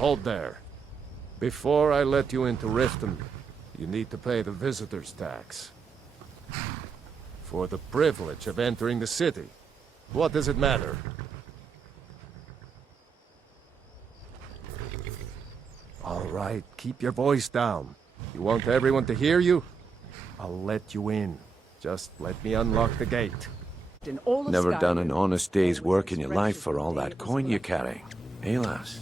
Hold there. Before I let you into Riften, you need to pay the visitor's tax. For the privilege of entering the city. What does it matter? All right, keep your voice down. You want everyone to hear you? I'll let you in. Just let me unlock the gate. Never done an honest day's work in your life for all that coin you're carrying, eh, lass?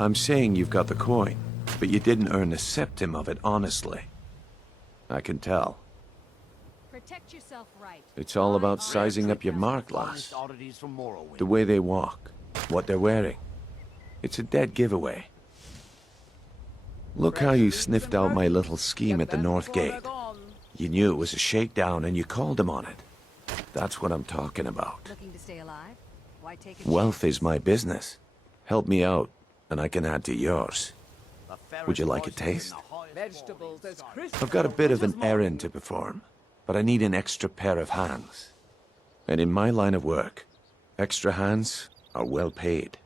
I'm saying you've got the coin, but you didn't earn a septim of it honestly. I can tell. Protect yourself right. It's all about sizing up your mark, lass. The way they walk, what they're wearing. It's a dead giveaway. Look how you sniffed out my little scheme at the North Gate. You knew it was a shakedown and you called him on it. That's what I'm talking about. Looking to stay alive? Why take a Wealth is my business. Help me out, and I can add to yours. Would you like a taste? I've got a bit of an errand to perform, but I need an extra pair of hands. And in my line of work, extra hands are well paid.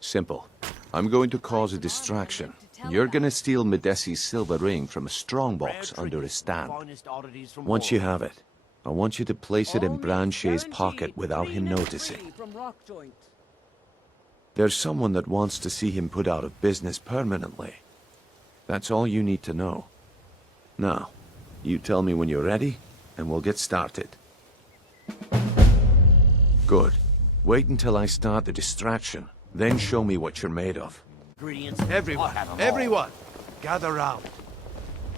Simple. I'm going to cause a distraction. You're gonna steal Medesi's silver ring from a strongbox under his stand. Once you have it, I want you to place it in Branche's pocket without him noticing. There's someone that wants to see him put out of business permanently. That's all you need to know. Now, you tell me when you're ready, and we'll get started. Good. Wait until I start the distraction, then show me what you're made of. Everyone, gather round.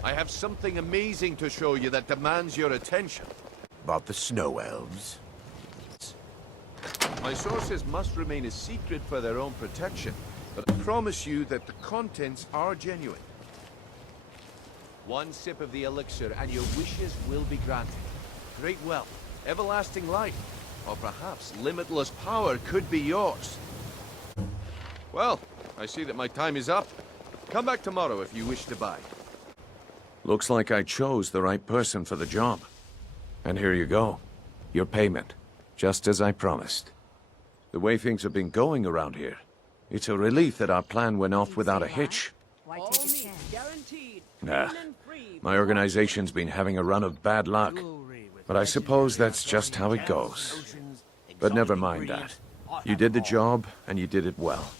I have something amazing to show you that demands your attention. About the snow elves. My sources must remain a secret for their own protection, but I promise you that the contents are genuine. One sip of the elixir and your wishes will be granted. Great wealth, everlasting life, or perhaps limitless power could be yours. Well, I see that my time is up. Come back tomorrow if you wish to buy. Looks like I chose the right person for the job. And here you go. Your payment. Just as I promised. The way things have been going around here, it's a relief that our plan went off without a hitch. Why take a chance? Nah. My organization's been having a run of bad luck. But I suppose that's just how it goes. But never mind that. You did the job, and you did it well.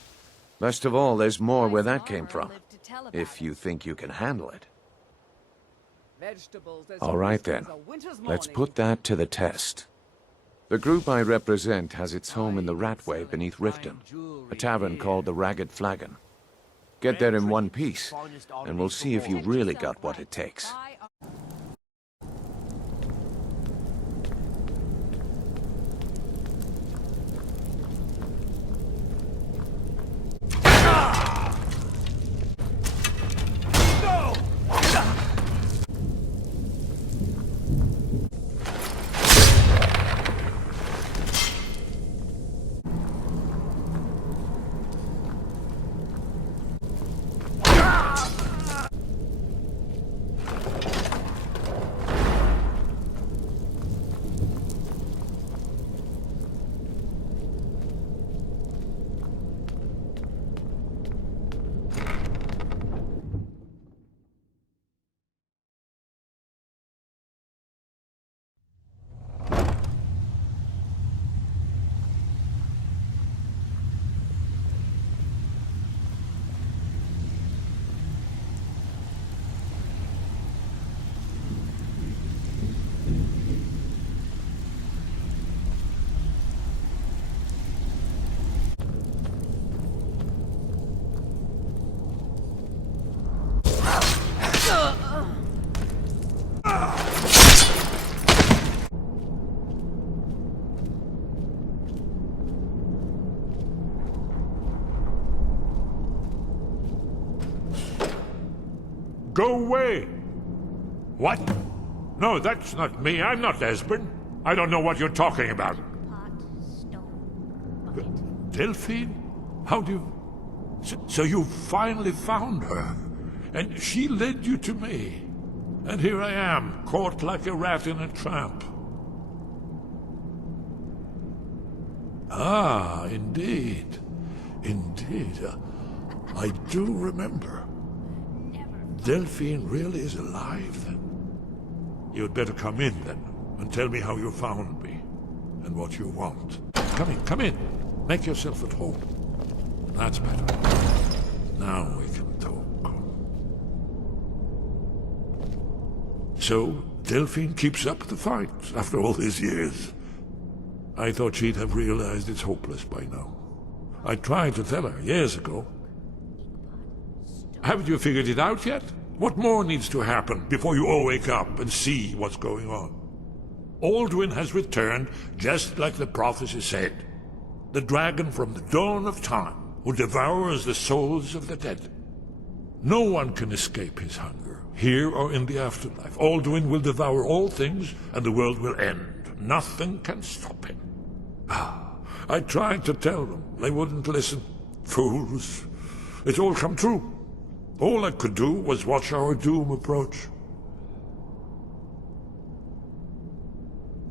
Best of all, there's more where that came from. If you think you can handle it. All right then. Let's put that to the test. The group I represent has its home in the Ratway beneath Riften, a tavern called the Ragged Flagon. Get there in one piece, and we'll see if you really got what it takes. Go away! What? No, that's not me. I'm not Esbern. I don't know what you're talking about. Pot, stone, Delphine? How do you... So you finally found her, and she led you to me. And here I am, caught like a rat in a trap. Ah, indeed. Indeed. I do remember. Delphine really is alive, then? You'd better come in, then, and tell me how you found me, and what you want. Come in. Make yourself at home. That's better. Now we can talk. So, Delphine keeps up the fight after all these years. I thought she'd have realized it's hopeless by now. I tried to tell her years ago. Haven't you figured it out yet? What more needs to happen before you all wake up and see what's going on? Aldrin has returned just like the prophecy said. The dragon from the dawn of time who devours the souls of the dead. No one can escape his hunger, here or in the afterlife. Aldrin will devour all things and the world will end. Nothing can stop him. I tried to tell them. They wouldn't listen. Fools. It's all come true. All I could do was watch our doom approach.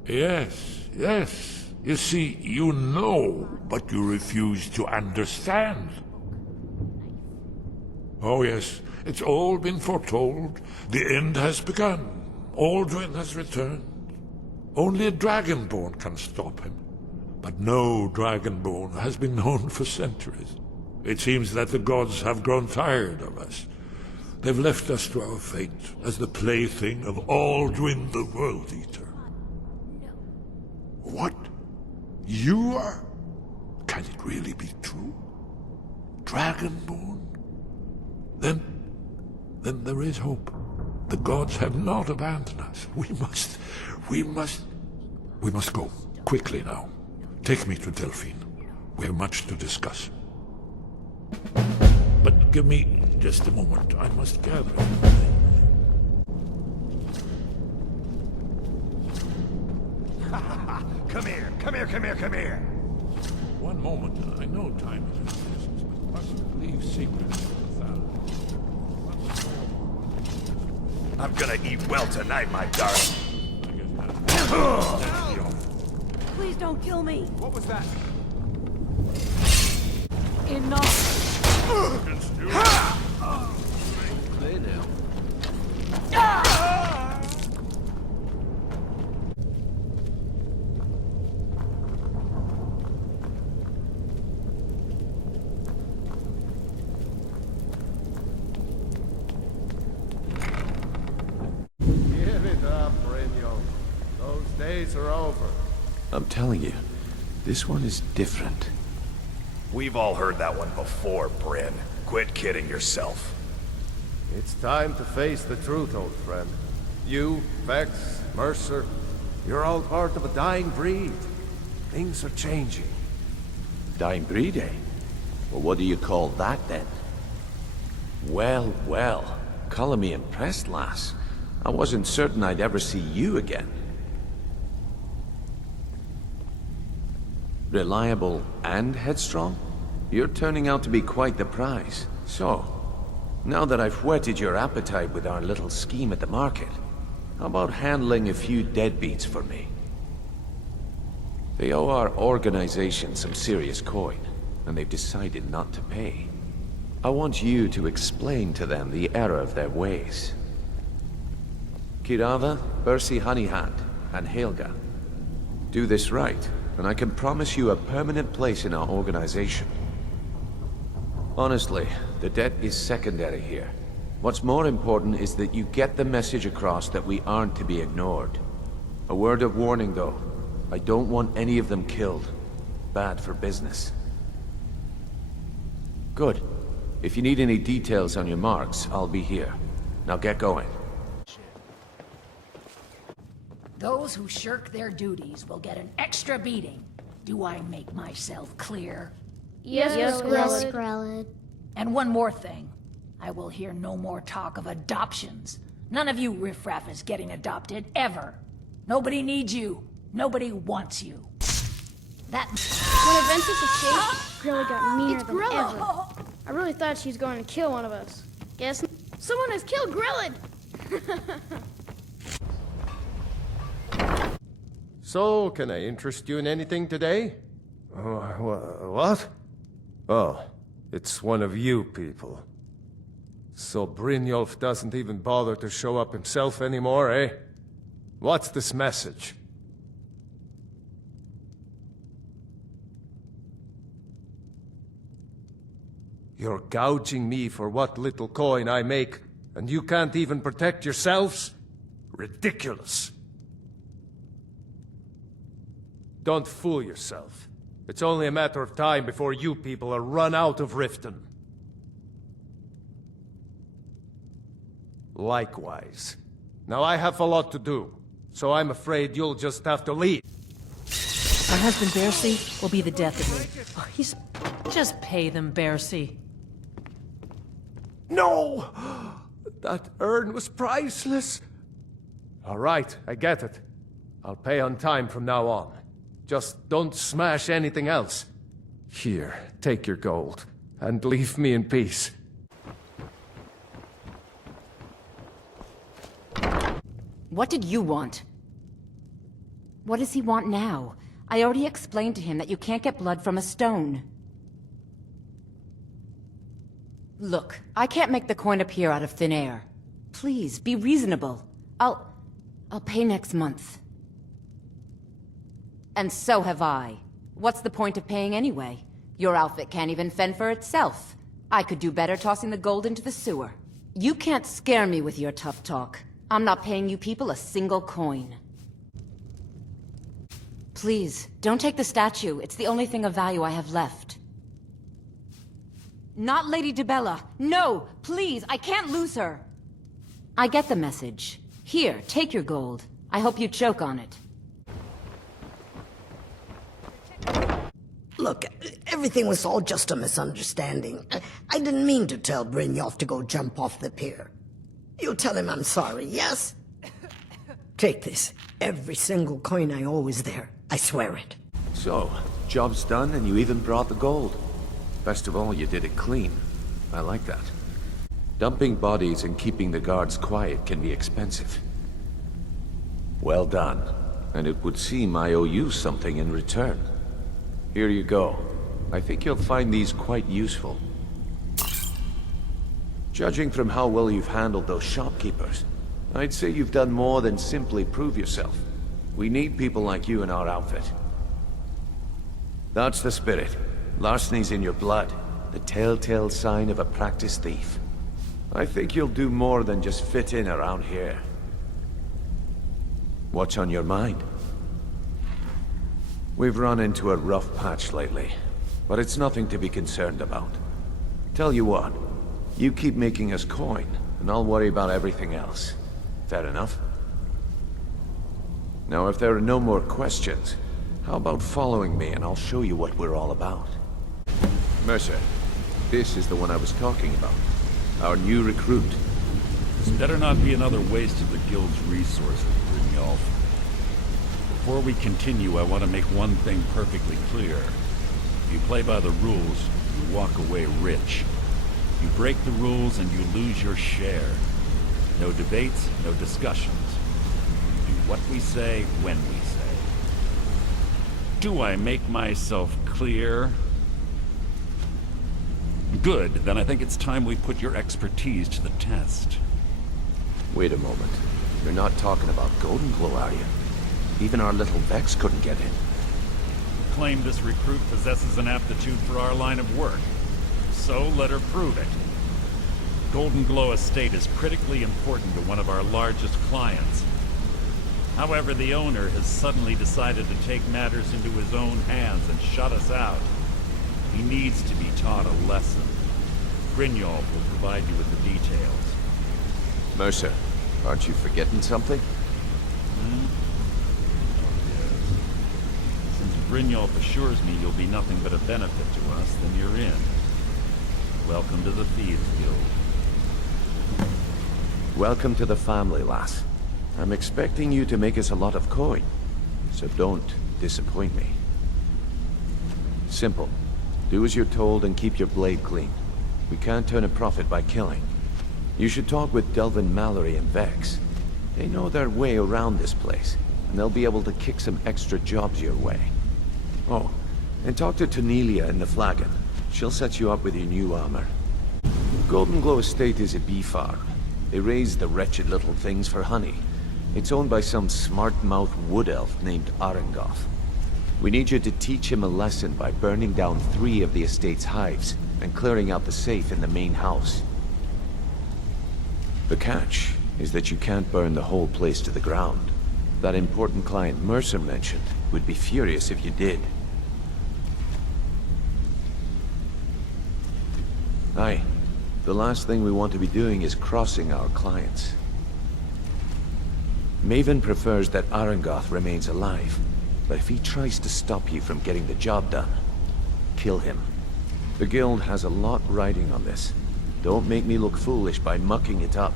Yes. You see, you know, but you refuse to understand. Oh yes, it's all been foretold. The end has begun. Aldrin has returned. Only a dragonborn can stop him. But no dragonborn has been known for centuries. It seems that the gods have grown tired of us. They've left us to our fate as the plaything of Aldrin the World Eater. What? You are? Can it really be true? Dragonborn? Then there is hope. The gods have not abandoned us. We must go. Quickly now. Take me to Delphine. We have much to discuss. But give me just a moment. I must gather. Come here. One moment. I know time is of essence, but mustn't leave secrets to the thousands. I'm gonna eat well tonight, my darling. Please don't kill me. What was that? Enough. Clear now. Give it up, Brynjolf. Those days are over. I'm telling you, this one is different. We've all heard that one before, Bryn. Quit kidding yourself. It's time to face the truth, old friend. You, Vex, Mercer, you're all part of a dying breed. Things are changing. Dying breed, eh? Well, what do you call that, then? Well. Color me impressed, lass. I wasn't certain I'd ever see you again. Reliable and headstrong? You're turning out to be quite the prize. So, now that I've whetted your appetite with our little scheme at the market, how about handling a few deadbeats for me? They owe our organization some serious coin, and they've decided not to pay. I want you to explain to them the error of their ways. Kirava, Bersi Honeyhand, and Helga. Do this right, and I can promise you a permanent place in our organization. Honestly, the debt is secondary here. What's more important is that you get the message across that we aren't to be ignored. A word of warning, though. I don't want any of them killed. Bad for business. Good. If you need any details on your marks, I'll be here. Now get going. Those who shirk their duties will get an extra beating. Do I make myself clear? Yes, Grelid. And one more thing. I will hear no more talk of adoptions. None of you riffraff is getting adopted, ever. Nobody needs you. Nobody wants you. That... When Aventus escaped, Grilla got meaner than Grilla. ever. I really thought she was going to kill one of us. Guess someone has killed Grillin! So, can I interest you in anything today? What? Oh, it's one of you people. So Brynjolf doesn't even bother to show up himself anymore, eh? What's this message? You're gouging me for what little coin I make, and you can't even protect yourselves? Ridiculous. Don't fool yourself. It's only a matter of time before you people are run out of Riften. Likewise. Now I have a lot to do, so I'm afraid you'll just have to leave. My husband, Bercy, will be the death of me. Oh, he's... Just pay them, Bercy. No! That urn was priceless. All right, I get it. I'll pay on time from now on. Just don't smash anything else. Here, take your gold, and leave me in peace. What did you want? What does he want now? I already explained to him that you can't get blood from a stone. Look, I can't make the coin appear out of thin air. Please, be reasonable. I'll pay next month. And so have I. What's the point of paying anyway? Your outfit can't even fend for itself. I could do better tossing the gold into the sewer. You can't scare me with your tough talk. I'm not paying you people a single coin. Please, don't take the statue. It's the only thing of value I have left. Not Lady DeBella. No, please, I can't lose her. I get the message. Here, take your gold. I hope you choke on it. Look, everything was all just a misunderstanding. I didn't mean to tell Brynjolf to go jump off the pier. You tell him I'm sorry, yes? Take this. Every single coin I owe is there. I swear it. So, job's done and you even brought the gold. Best of all, you did it clean. I like that. Dumping bodies and keeping the guards quiet can be expensive. Well done. And it would seem I owe you something in return. Here you go. I think you'll find these quite useful. Judging from how well you've handled those shopkeepers, I'd say you've done more than simply prove yourself. We need people like you in our outfit. That's the spirit. Larceny's in your blood, the telltale sign of a practiced thief. I think you'll do more than just fit in around here. What's on your mind? We've run into a rough patch lately, but it's nothing to be concerned about. Tell you what, you keep making us coin, and I'll worry about everything else. Fair enough? Now, if there are no more questions, how about following me and I'll show you what we're all about? Mercer, this is the one I was talking about. Our new recruit. This better not be another waste of the guild's resources, Brynjolf. Before we continue, I want to make one thing perfectly clear. If you play by the rules, you walk away rich. You break the rules and you lose your share. No debates, no discussions. We do what we say, when we say. Do I make myself clear? Good, then I think it's time we put your expertise to the test. Wait a moment. You're not talking about Golden Glow, are you? Even our little Vex couldn't get in. You claim this recruit possesses an aptitude for our line of work. So let her prove it. Golden Glow Estate is critically important to one of our largest clients. However, the owner has suddenly decided to take matters into his own hands and shut us out. He needs to be taught a lesson. Brynjolf will provide you with the details. Mercer, aren't you forgetting something? Since Brynjolf assures me you'll be nothing but a benefit to us, then you're in. Welcome to the Thieves Guild. Welcome to the family, lass. I'm expecting you to make us a lot of coin, so don't disappoint me. Simple. Do as you're told and keep your blade clean. We can't turn a profit by killing. You should talk with Delvin Mallory and Vex. They know their way around this place, and they'll be able to kick some extra jobs your way. Oh, and talk to Tanelia in the Flagon. She'll set you up with your new armor. Golden Glow Estate is a bee farm. They raise the wretched little things for honey. It's owned by some smart-mouthed wood elf named Arengoth. We need you to teach him a lesson by burning down 3 of the estate's hives and clearing out the safe in the main house. The catch is that you can't burn the whole place to the ground. That important client Mercer mentioned would be furious if you did. Aye. The last thing we want to be doing is crossing our clients. Maven prefers that Arengoth remains alive, but if he tries to stop you from getting the job done, kill him. The guild has a lot riding on this. Don't make me look foolish by mucking it up.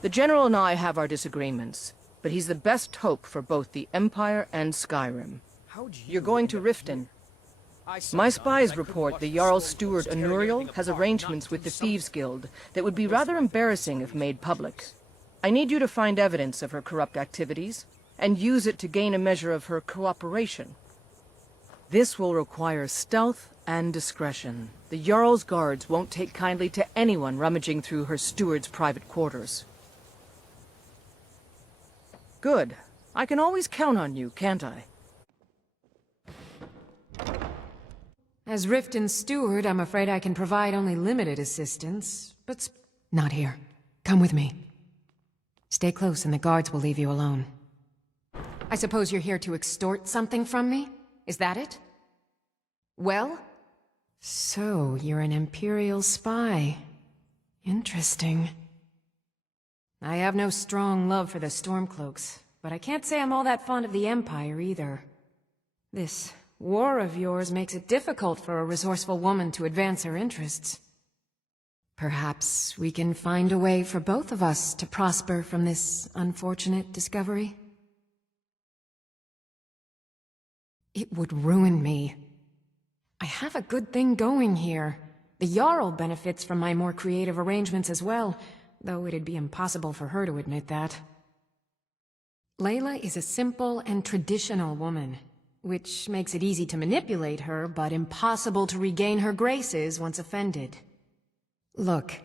The General and I have our disagreements, but he's the best hope for both the Empire and Skyrim. You're going to Riften. My spies report the Jarl's steward Anuriel has arrangements with the Thieves Guild that would be rather embarrassing if made public. I need you to find evidence of her corrupt activities, and use it to gain a measure of her cooperation. This will require stealth and discretion. The Jarl's guards won't take kindly to anyone rummaging through her steward's private quarters. Good. I can always count on you, can't I? As Riften's steward, I'm afraid I can provide only limited assistance, but not here. Come with me. Stay close and the guards will leave you alone. I suppose you're here to extort something from me? Is that it? Well? So, you're an Imperial spy. Interesting. I have no strong love for the Stormcloaks, but I can't say I'm all that fond of the Empire either. This war of yours makes it difficult for a resourceful woman to advance her interests. Perhaps we can find a way for both of us to prosper from this unfortunate discovery? It would ruin me. I have a good thing going here. The Jarl benefits from my more creative arrangements as well, though it'd be impossible for her to admit that. Layla is a simple and traditional woman, which makes it easy to manipulate her, but impossible to regain her graces once offended. Look,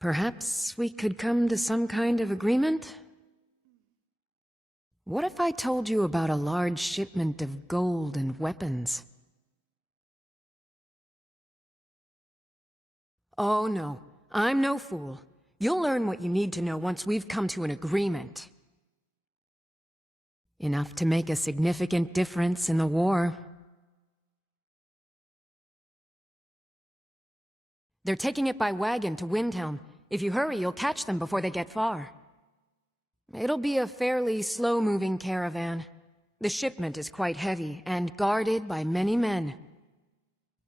perhaps we could come to some kind of agreement? What if I told you about a large shipment of gold and weapons? Oh no, I'm no fool. You'll learn what you need to know once we've come to an agreement. Enough to make a significant difference in the war. They're taking it by wagon to Windhelm. If you hurry, you'll catch them before they get far. It'll be a fairly slow-moving caravan. The shipment is quite heavy, and guarded by many men.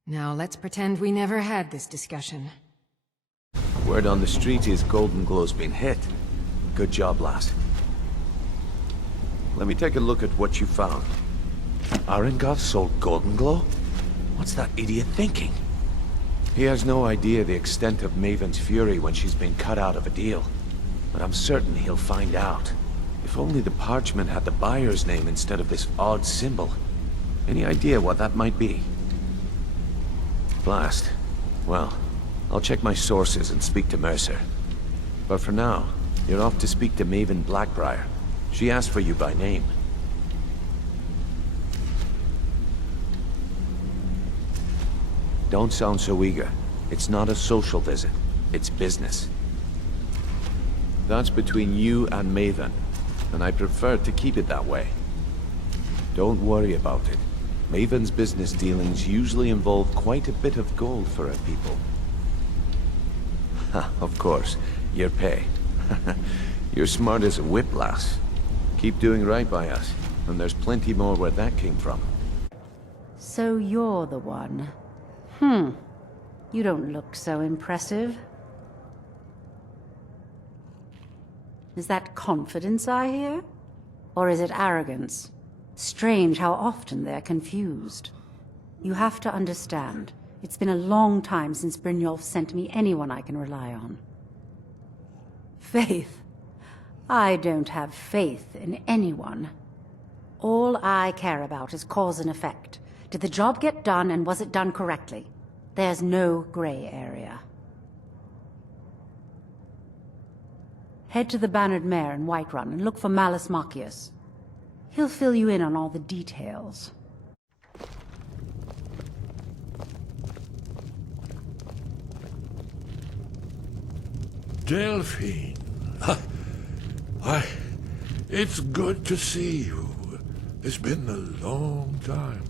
Now let's pretend we never had this discussion. Word on the street is Golden Glow's been hit. Good job, lass. Let me take a look at what you found. Arengoth sold Golden Glow? What's that idiot thinking? He has no idea the extent of Maven's fury when she's been cut out of a deal. But I'm certain he'll find out. If only the parchment had the buyer's name instead of this odd symbol. Any idea what that might be? Blast. Well, I'll check my sources and speak to Mercer. But for now, you're off to speak to Maven Blackbriar. She asked for you by name. Don't sound so eager. It's not a social visit. It's business. That's between you and Maven, and I prefer to keep it that way. Don't worry about it. Maven's business dealings usually involve quite a bit of gold for her people. Ha, of course. Your pay. You're smart as a whip, lass. Keep doing right by us, and there's plenty more where that came from. So you're the one. You don't look so impressive. Is that confidence I hear? Or is it arrogance? Strange how often they're confused. You have to understand, it's been a long time since Brynjolf sent me anyone I can rely on. Faith? I don't have faith in anyone. All I care about is cause and effect. Did the job get done, and was it done correctly? There's no gray area. Head to the Bannered Mare in Whiterun and look for Malus Macius. He'll fill you in on all the details. Delphine. It's good to see you. It's been a long time.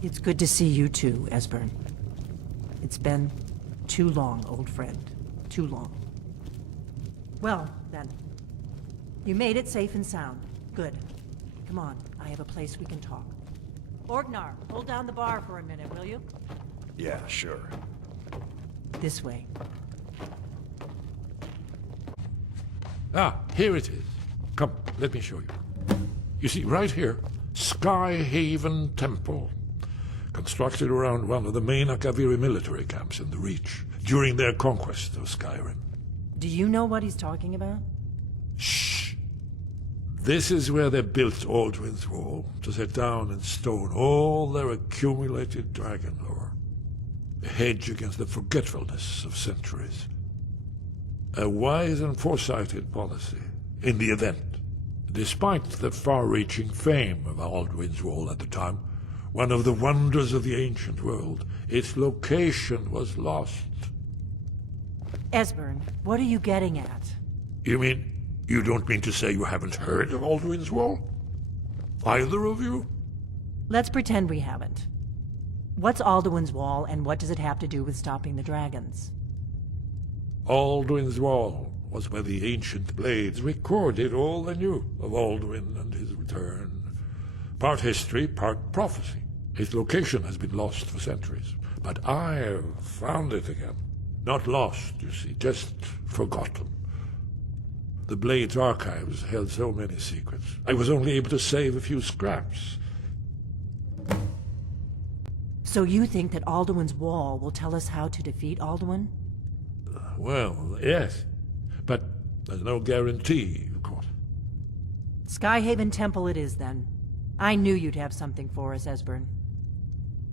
It's good to see you too, Esbern. It's been too long, old friend. Too long. Well, then. You made it safe and sound. Good. Come on, I have a place we can talk. Orgnar, hold down the bar for a minute, will you? Yeah, sure. This way. Ah, here it is. Come, let me show you. You see, right here, Skyhaven Temple. Constructed around one of the main Akaviri military camps in the Reach, during their conquest of Skyrim. Do you know what he's talking about? Shh! This is where they built Aldrin's Wall, to set down in stone all their accumulated dragon lore. A hedge against the forgetfulness of centuries. A wise and foresighted policy, in the event. Despite the far-reaching fame of Aldrin's Wall at the time, one of the wonders of the ancient world, its location was lost. Esbern, what are you getting at? You mean, you don't mean to say you haven't heard of Aldrin's Wall? Either of you? Let's pretend we haven't. What's Alduin's Wall, and what does it have to do with stopping the dragons? Aldrin's Wall was where the ancient blades recorded all they knew of Aldrin and his return. Part history, part prophecy. His location has been lost for centuries, but I've found it again. Not lost, you see, just forgotten. The Blade's archives held so many secrets. I was only able to save a few scraps. So you think that Alduin's Wall will tell us how to defeat Alduin? Well, yes, but there's no guarantee, of course. Skyhaven Temple it is, then. I knew you'd have something for us, Esbern.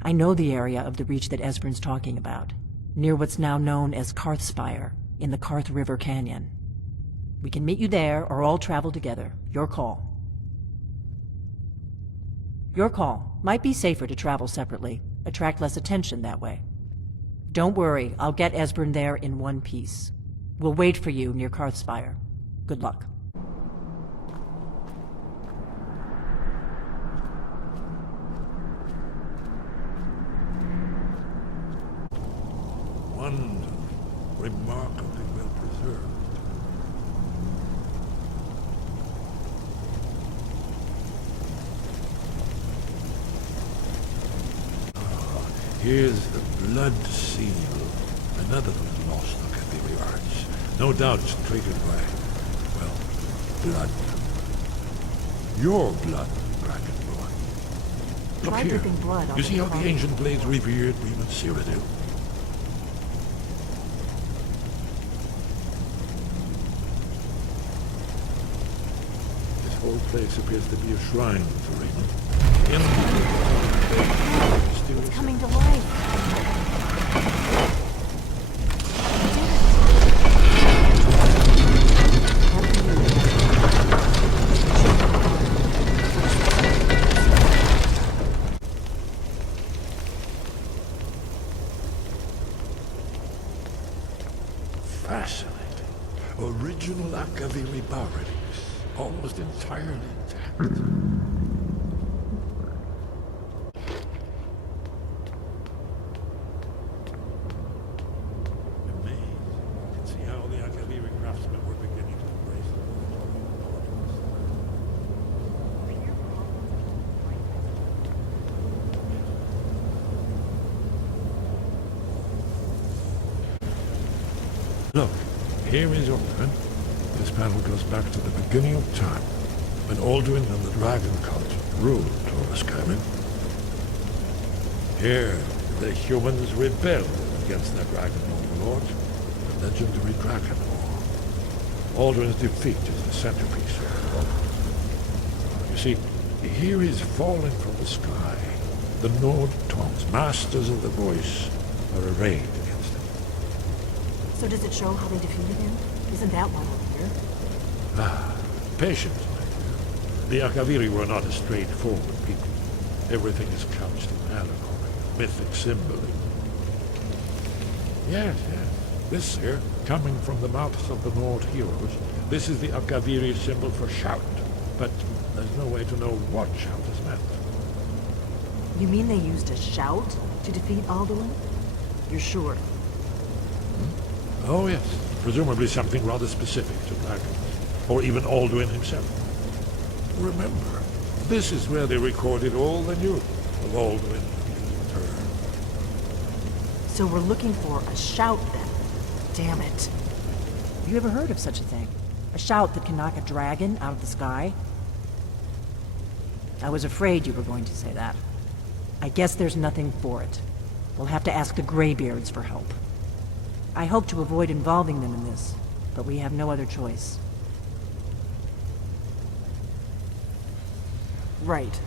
I know the area of the Reach that Esbern's talking about, near what's now known as Karthspire, in the Karth River Canyon. We can meet you there, or all travel together. Your call. Your call. Might be safer to travel separately. Attract less attention that way. Don't worry, I'll get Esbern there in one piece. We'll wait for you near Karthspire. Good luck. Wonderful, remarkably well preserved. Here's the blood seal, another of the lost Akaviri arts. No doubt it's traded by, well, blood. Your blood, Dragonborn. Look Try here. dripping blood on You see the how the carpet. ancient blades revered Reman Cyrodiil? This whole place appears to be a shrine for Reman. It's coming to life. Fascinating. Original Akaviri bas-reliefs, almost entirely intact. Look, here is Aldrin. This panel goes back to the beginning of time, when Aldrin and the Dragon Cult ruled over Skyrim. Here, the humans rebelled against their dragon overlord, the legendary Dragon War. Aldrin's defeat is the centerpiece of the world. You see, here is falling from the sky, the Nord Tongues, masters of the voice, are arrayed against him. So does it show how they defeated him? Isn't that why we're here? Ah, patience, my dear. The Akaviri were not a straightforward people. Everything is couched in allegory, mythic symbolism. Yes, yes. This here, coming from the mouths of the Nord heroes, this is the Akaviri symbol for shout. But there's no way to know what shout is meant. You mean they used a shout to defeat Alduin? You're sure? Oh yes, presumably something rather specific to dragons, or even Alduin himself. Remember, this is where they recorded all the news of Aldrin Has Returned. So we're looking for a shout then. Damn it. Have you ever heard of such a thing? A shout that can knock a dragon out of the sky? I was afraid you were going to say that. I guess there's nothing for it. We'll have to ask the Greybeards for help. I hope to avoid involving them in this, but we have no other choice. Right.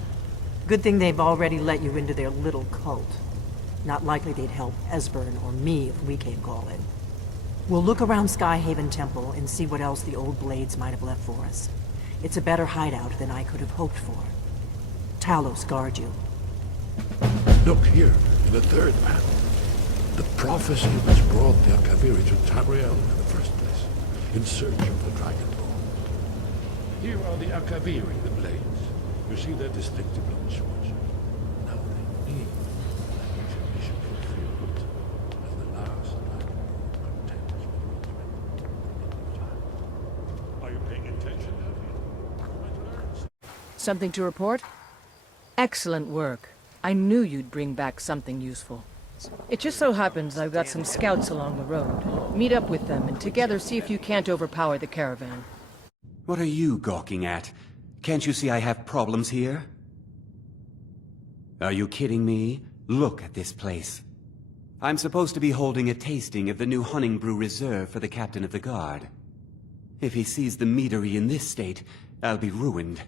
Good thing they've already let you into their little cult. Not likely they'd help Esbern or me if we came calling. We'll look around Skyhaven Temple and see what else the old blades might have left for us. It's a better hideout than I could have hoped for. Talos guard you. Look here, in the third panel. The prophecy which brought the Akaviri to Tamriel in the first place, in search of the Dragonborn. Here are the Akaviri, the blades. You see their distinctive long swords. Now they need that ancient mission fulfilled as the last Dragonborn contends with Ultimate. Are you paying attention, Elfie? Something to report? Excellent work. I knew you'd bring back something useful. It just so happens I've got some scouts along the road. Meet up with them and together see if you can't overpower the caravan. What are you gawking at? Can't you see I have problems here? Are you kidding me? Look at this place. I'm supposed to be holding a tasting of the new Brew Reserve for the captain of the guard. If he sees the meadery in this state, I'll be ruined.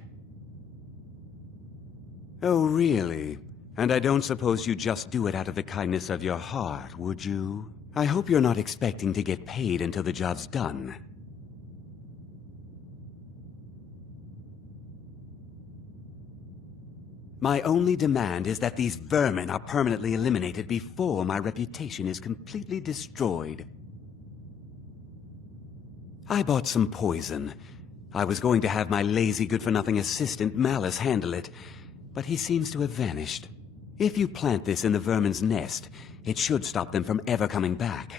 Oh, really? And I don't suppose you just do it out of the kindness of your heart, would you? I hope you're not expecting to get paid until the job's done. My only demand is that these vermin are permanently eliminated before my reputation is completely destroyed. I bought some poison. I was going to have my lazy good-for-nothing assistant Malice handle it, but he seems to have vanished. If you plant this in the vermin's nest, it should stop them from ever coming back.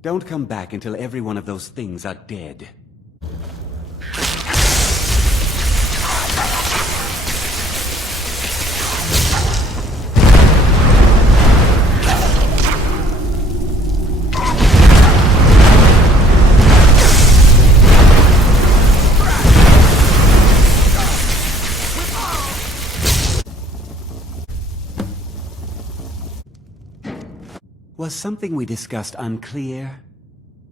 Don't come back until every one of those things are dead. Was something we discussed unclear?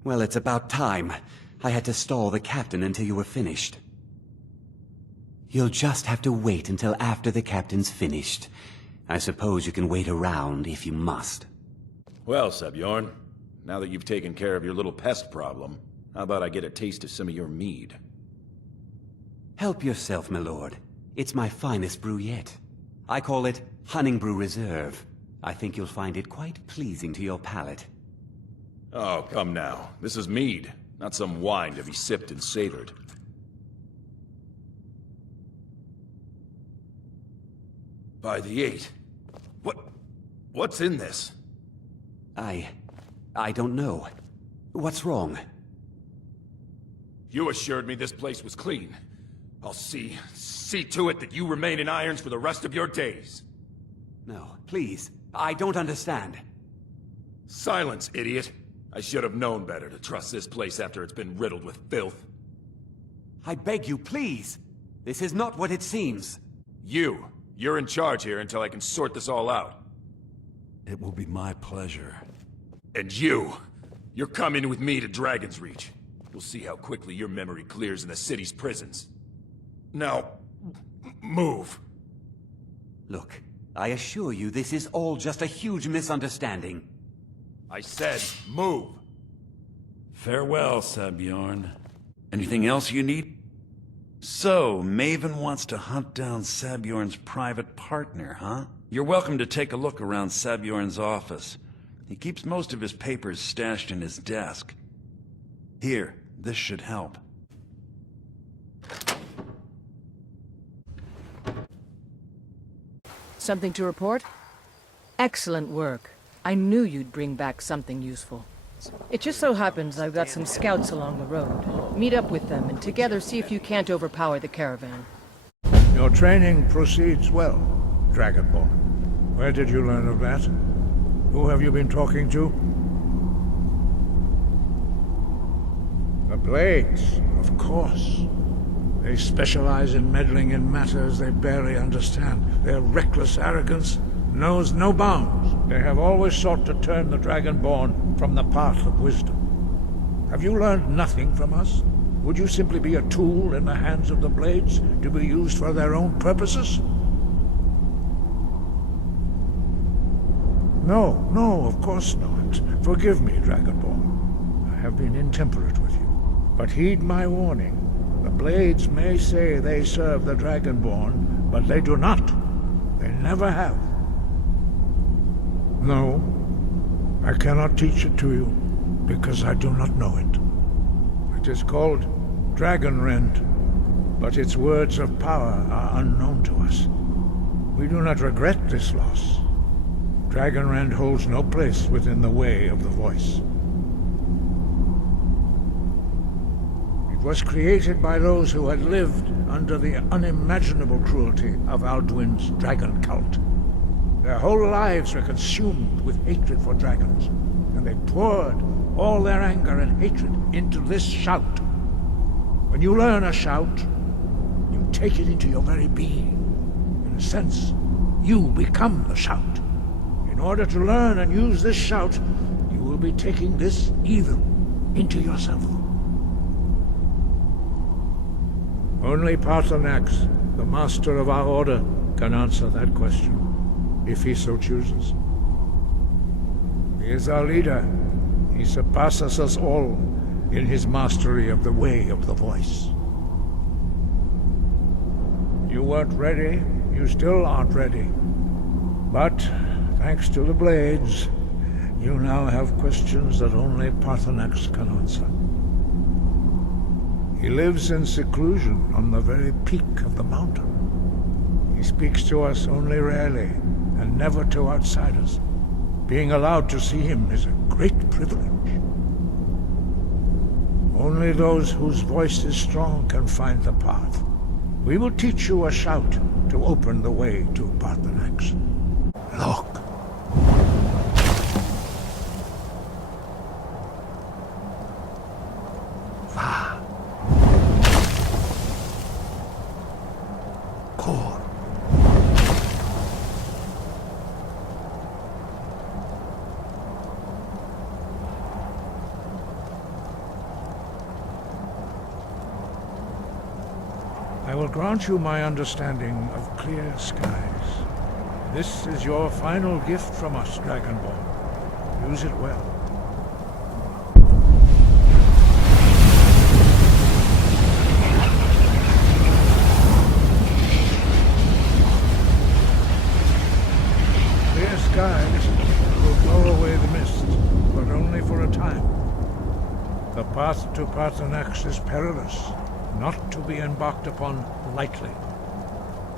Well, it's about time. I had to stall the captain until you were finished. You'll just have to wait until after the captain's finished. I suppose you can wait around if you must. Well, Sebjorn, now that you've taken care of your little pest problem, how about I get a taste of some of your mead? Help yourself, my lord. It's my finest brew yet. I call it Brew Reserve. I think you'll find it quite pleasing to your palate. Oh, come now. This is mead, not some wine to be sipped and savored. By the 8. What's in this? I don't know. What's wrong? You assured me this place was clean. I'll see to it that you remain in irons for the rest of your days. No, please. I don't understand. Silence, idiot. I should have known better to trust this place after it's been riddled with filth. I beg you, please. This is not what it seems. You're in charge here until I can sort this all out. It will be my pleasure. And you're coming with me to Dragon's Reach. We'll see how quickly your memory clears in the city's prisons. Now, move. Look, I assure you this is all just a huge misunderstanding. I said, move! Farewell, Sabjorn. Anything else you need? So, Maven wants to hunt down Sabjorn's private partner, huh? You're welcome to take a look around Sabjorn's office. He keeps most of his papers stashed in his desk. Here, this should help. Something to report? Excellent work. I knew you'd bring back something useful. It just so happens I've got some scouts along the road. Meet up with them and together see if you can't overpower the caravan. Your training proceeds well, Dragonborn. Where did you learn of that? Who have you been talking to? The Blades, of course. They specialize in meddling in matters they barely understand. Their reckless arrogance knows no bounds. They have always sought to turn the Dragonborn from the path of wisdom. Have you learned nothing from us? Would you simply be a tool in the hands of the Blades to be used for their own purposes? No, of course not. Forgive me, Dragonborn. I have been intemperate with you. But heed my warning. The Blades may say they serve the Dragonborn, but they do not. They never have. No, I cannot teach it to you, because I do not know it. It is called Dragonrend, but its words of power are unknown to us. We do not regret this loss. Dragonrend holds no place within the way of the voice. It was created by those who had lived under the unimaginable cruelty of Alduin's dragon cult. Their whole lives were consumed with hatred for dragons, and they poured all their anger and hatred into this shout. When you learn a shout, you take it into your very being. In a sense, you become the shout. In order to learn and use this shout, you will be taking this evil into yourself. Only Paarthurnax, the master of our order, can answer that question, if he so chooses. He is our leader. He surpasses us all in his mastery of the way of the voice. You weren't ready. You still aren't ready. But, thanks to the Blades, you now have questions that only Paarthurnax can answer. He lives in seclusion on the very peak of the mountain. He speaks to us only rarely, and never to outsiders. Being allowed to see him is a great privilege. Only those whose voice is strong can find the path. We will teach you a shout to open the way to Paarthurnax. Look. I will grant you my understanding of clear skies. This is your final gift from us, Dragonborn. Use it well. Clear skies will blow away the mist, but only for a time. The path to Paarthurnax is perilous, not to be embarked upon lightly.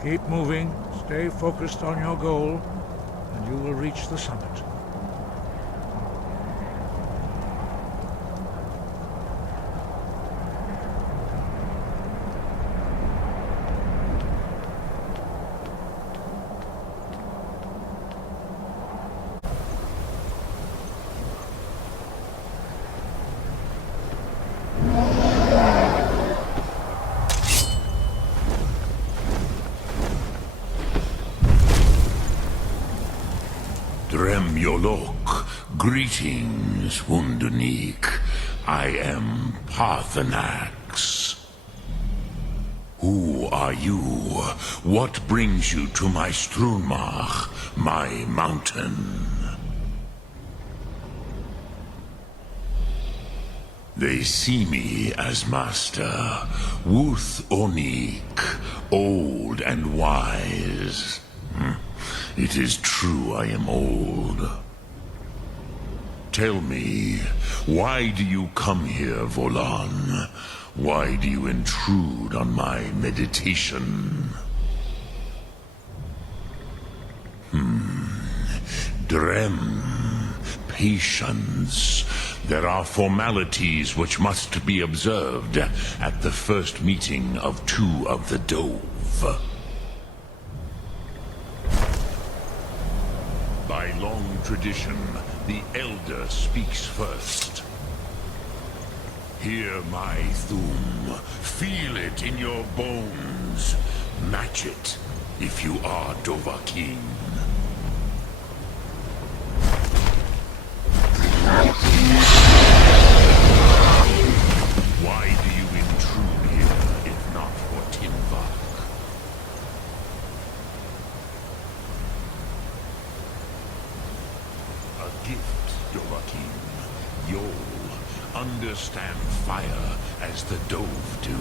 Keep moving, stay focused on your goal, and you will reach the summit. Dremyolok, greetings, Wunderneek. I am Paarthurnax. Who are you? What brings you to my Strunmach, my mountain? They see me as master, Wuth Onik, old and wise. It is true I am old. Tell me, why do you come here, Volan? Why do you intrude on my meditation? Drem, patience. There are formalities which must be observed at the first meeting of two of the Dove. By long tradition, the Elder speaks first. Hear my Thum. Feel it in your bones. Match it if you are Dovahkiin. Why do you intrude here, if not for Tinvak? A gift, Dovahkiin. You'll understand fire as the Dove do.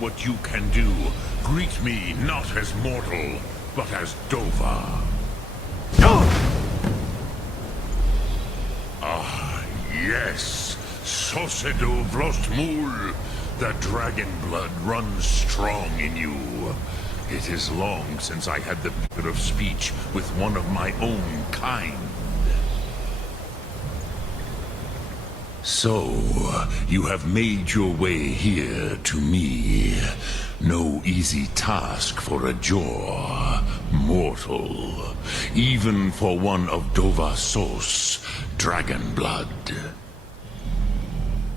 What you can do. Greet me not as mortal, but as Dova. Ah, yes. Sosedo Vrostmul. The dragon blood runs strong in you. It is long since I had the pleasure of speech with one of my own kind. So, you have made your way here to me. No easy task for a Jor, mortal. Even for one of Dovasos, dragon blood.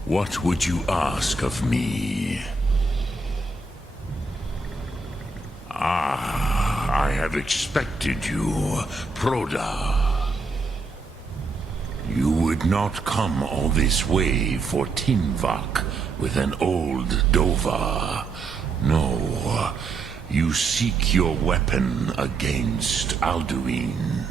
What would you ask of me? Ah, I have expected you, Proda. You would not come all this way for Tinvak with an old Dova. No, you seek your weapon against Alduin.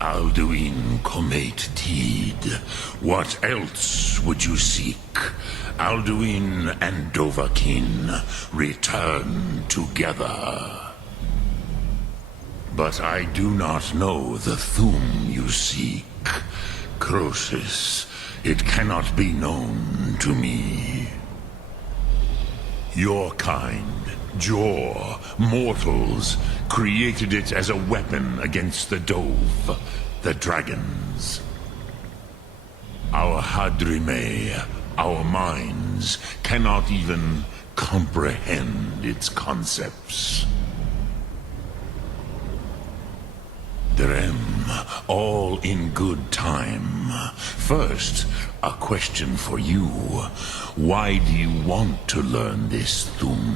Alduin Comate Teed. What else would you seek? Alduin and Dovahkiin return together. But I do not know the Thum you seek. Croesus, it cannot be known to me. Your kind, Jor, mortals, created it as a weapon against the Dove, the dragons. Our Hadrime, our minds, cannot even comprehend its concepts. Drem, all in good time. First, a question for you. Why do you want to learn this Thum?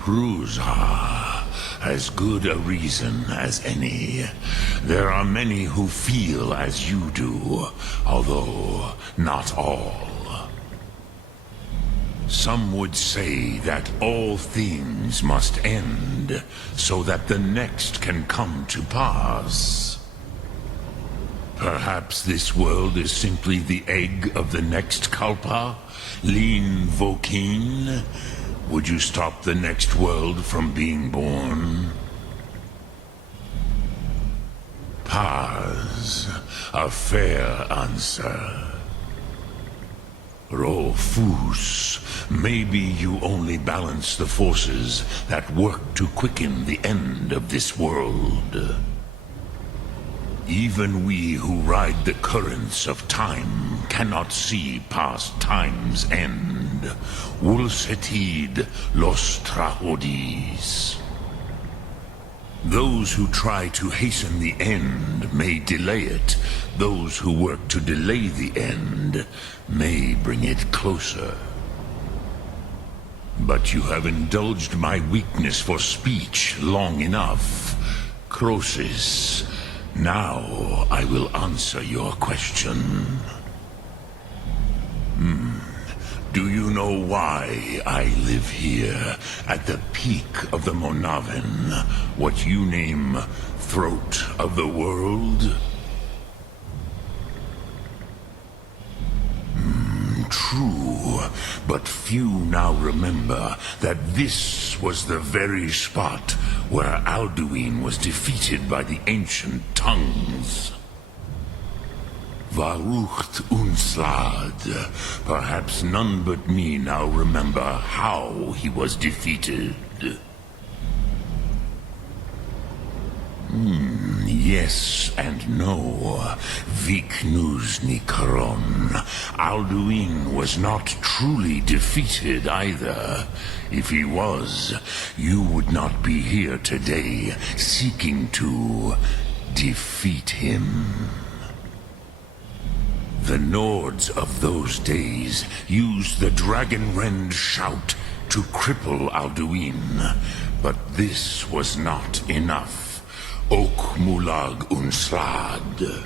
Prusa, as good a reason as any. There are many who feel as you do, although not all. Some would say that all things must end, so that the next can come to pass. Perhaps this world is simply the egg of the next Kalpa? Lean Vokin? Would you stop the next world from being born? Paz, a fair answer. Rofus, maybe you only balance the forces that work to quicken the end of this world. Even we who ride the currents of time cannot see past time's end. Wulsetid los trahodis. Those who try to hasten the end may delay it. Those who work to delay the end may bring it closer. But you have indulged my weakness for speech long enough. Croesus, now I will answer your question. Do you know why I live here, at the peak of the Monaven, what you name throat of the world? True, but few now remember that this was the very spot where Alduin was defeated by the ancient tongues. Varucht Unslad. Perhaps none but me now remember how he was defeated. Yes and no. Viknus Nikaron. Alduin was not truly defeated either. If he was, you would not be here today seeking to defeat him. The Nords of those days used the Dragonrend shout to cripple Alduin, but this was not enough. Ok Mulag Unslad.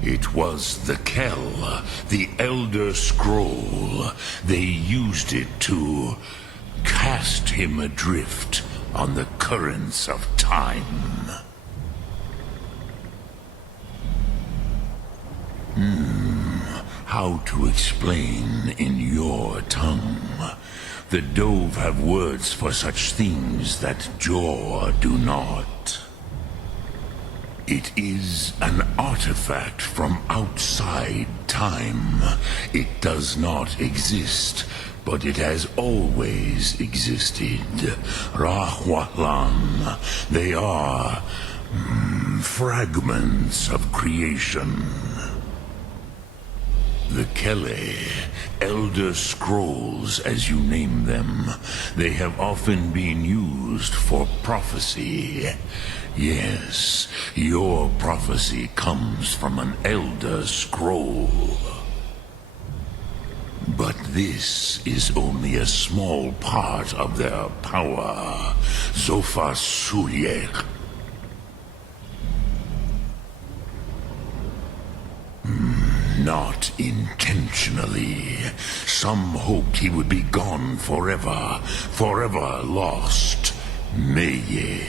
It was the Kell, the Elder Scroll. They used it to cast him adrift on the currents of time. How to explain in your tongue? The Dove have words for such things that Jor do not. It is an artifact from outside time. It does not exist, but it has always existed. Rahwalan. They are fragments of creation. The Kele, Elder Scrolls as you name them, they have often been used for prophecy. Yes, your prophecy comes from an Elder Scroll. But this is only a small part of their power. Zofa Suryek. Not intentionally. Some hoped he would be gone forever, forever lost. Meye.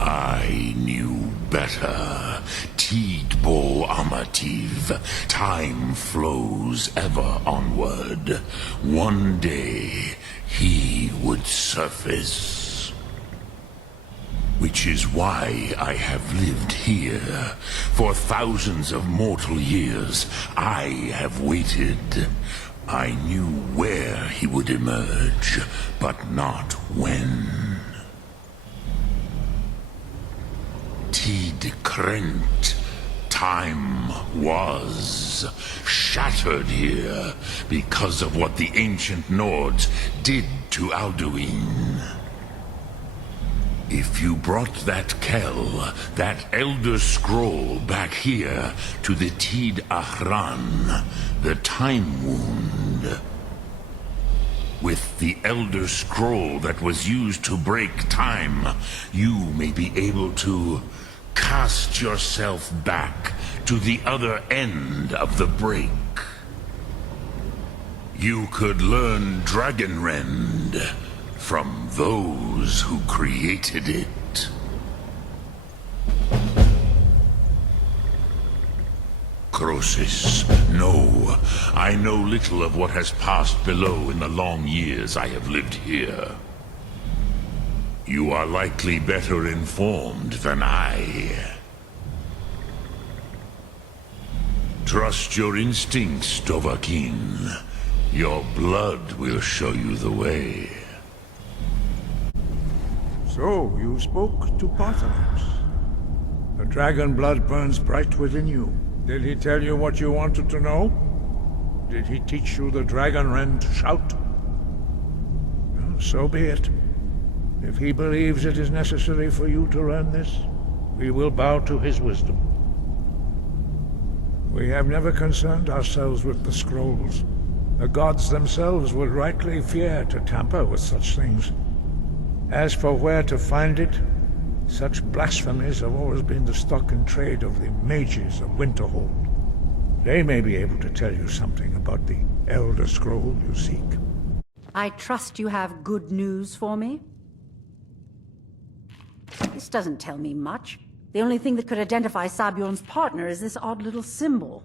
I knew better. Tidbo Amativ. Time flows ever onward. One day, he would surface. Which is why I have lived here. For thousands of mortal years, I have waited. I knew where he would emerge, but not when. Tid Krent. Time was shattered here because of what the ancient Nords did to Alduin. If you brought that Kell, that Elder Scroll back here to the Tid Ahran, the Time Wound, with the Elder Scroll that was used to break time, you may be able to cast yourself back to the other end of the break. You could learn Dragonrend from those who created it. Croesus, no. I know little of what has passed below in the long years I have lived here. You are likely better informed than I. Trust your instincts, Dovahkiin. Your blood will show you the way. So, you spoke to Paarthurnax. The dragon blood burns bright within you. Did he tell you what you wanted to know? Did he teach you the Dragonrend shout? Well, so be it. If he believes it is necessary for you to learn this, we will bow to his wisdom. We have never concerned ourselves with the scrolls. The gods themselves would rightly fear to tamper with such things. As for where to find it, such blasphemies have always been the stock and trade of the mages of Winterhold. They may be able to tell you something about the Elder Scroll you seek. I trust you have good news for me? This doesn't tell me much. The only thing that could identify Sabjorn's partner is this odd little symbol.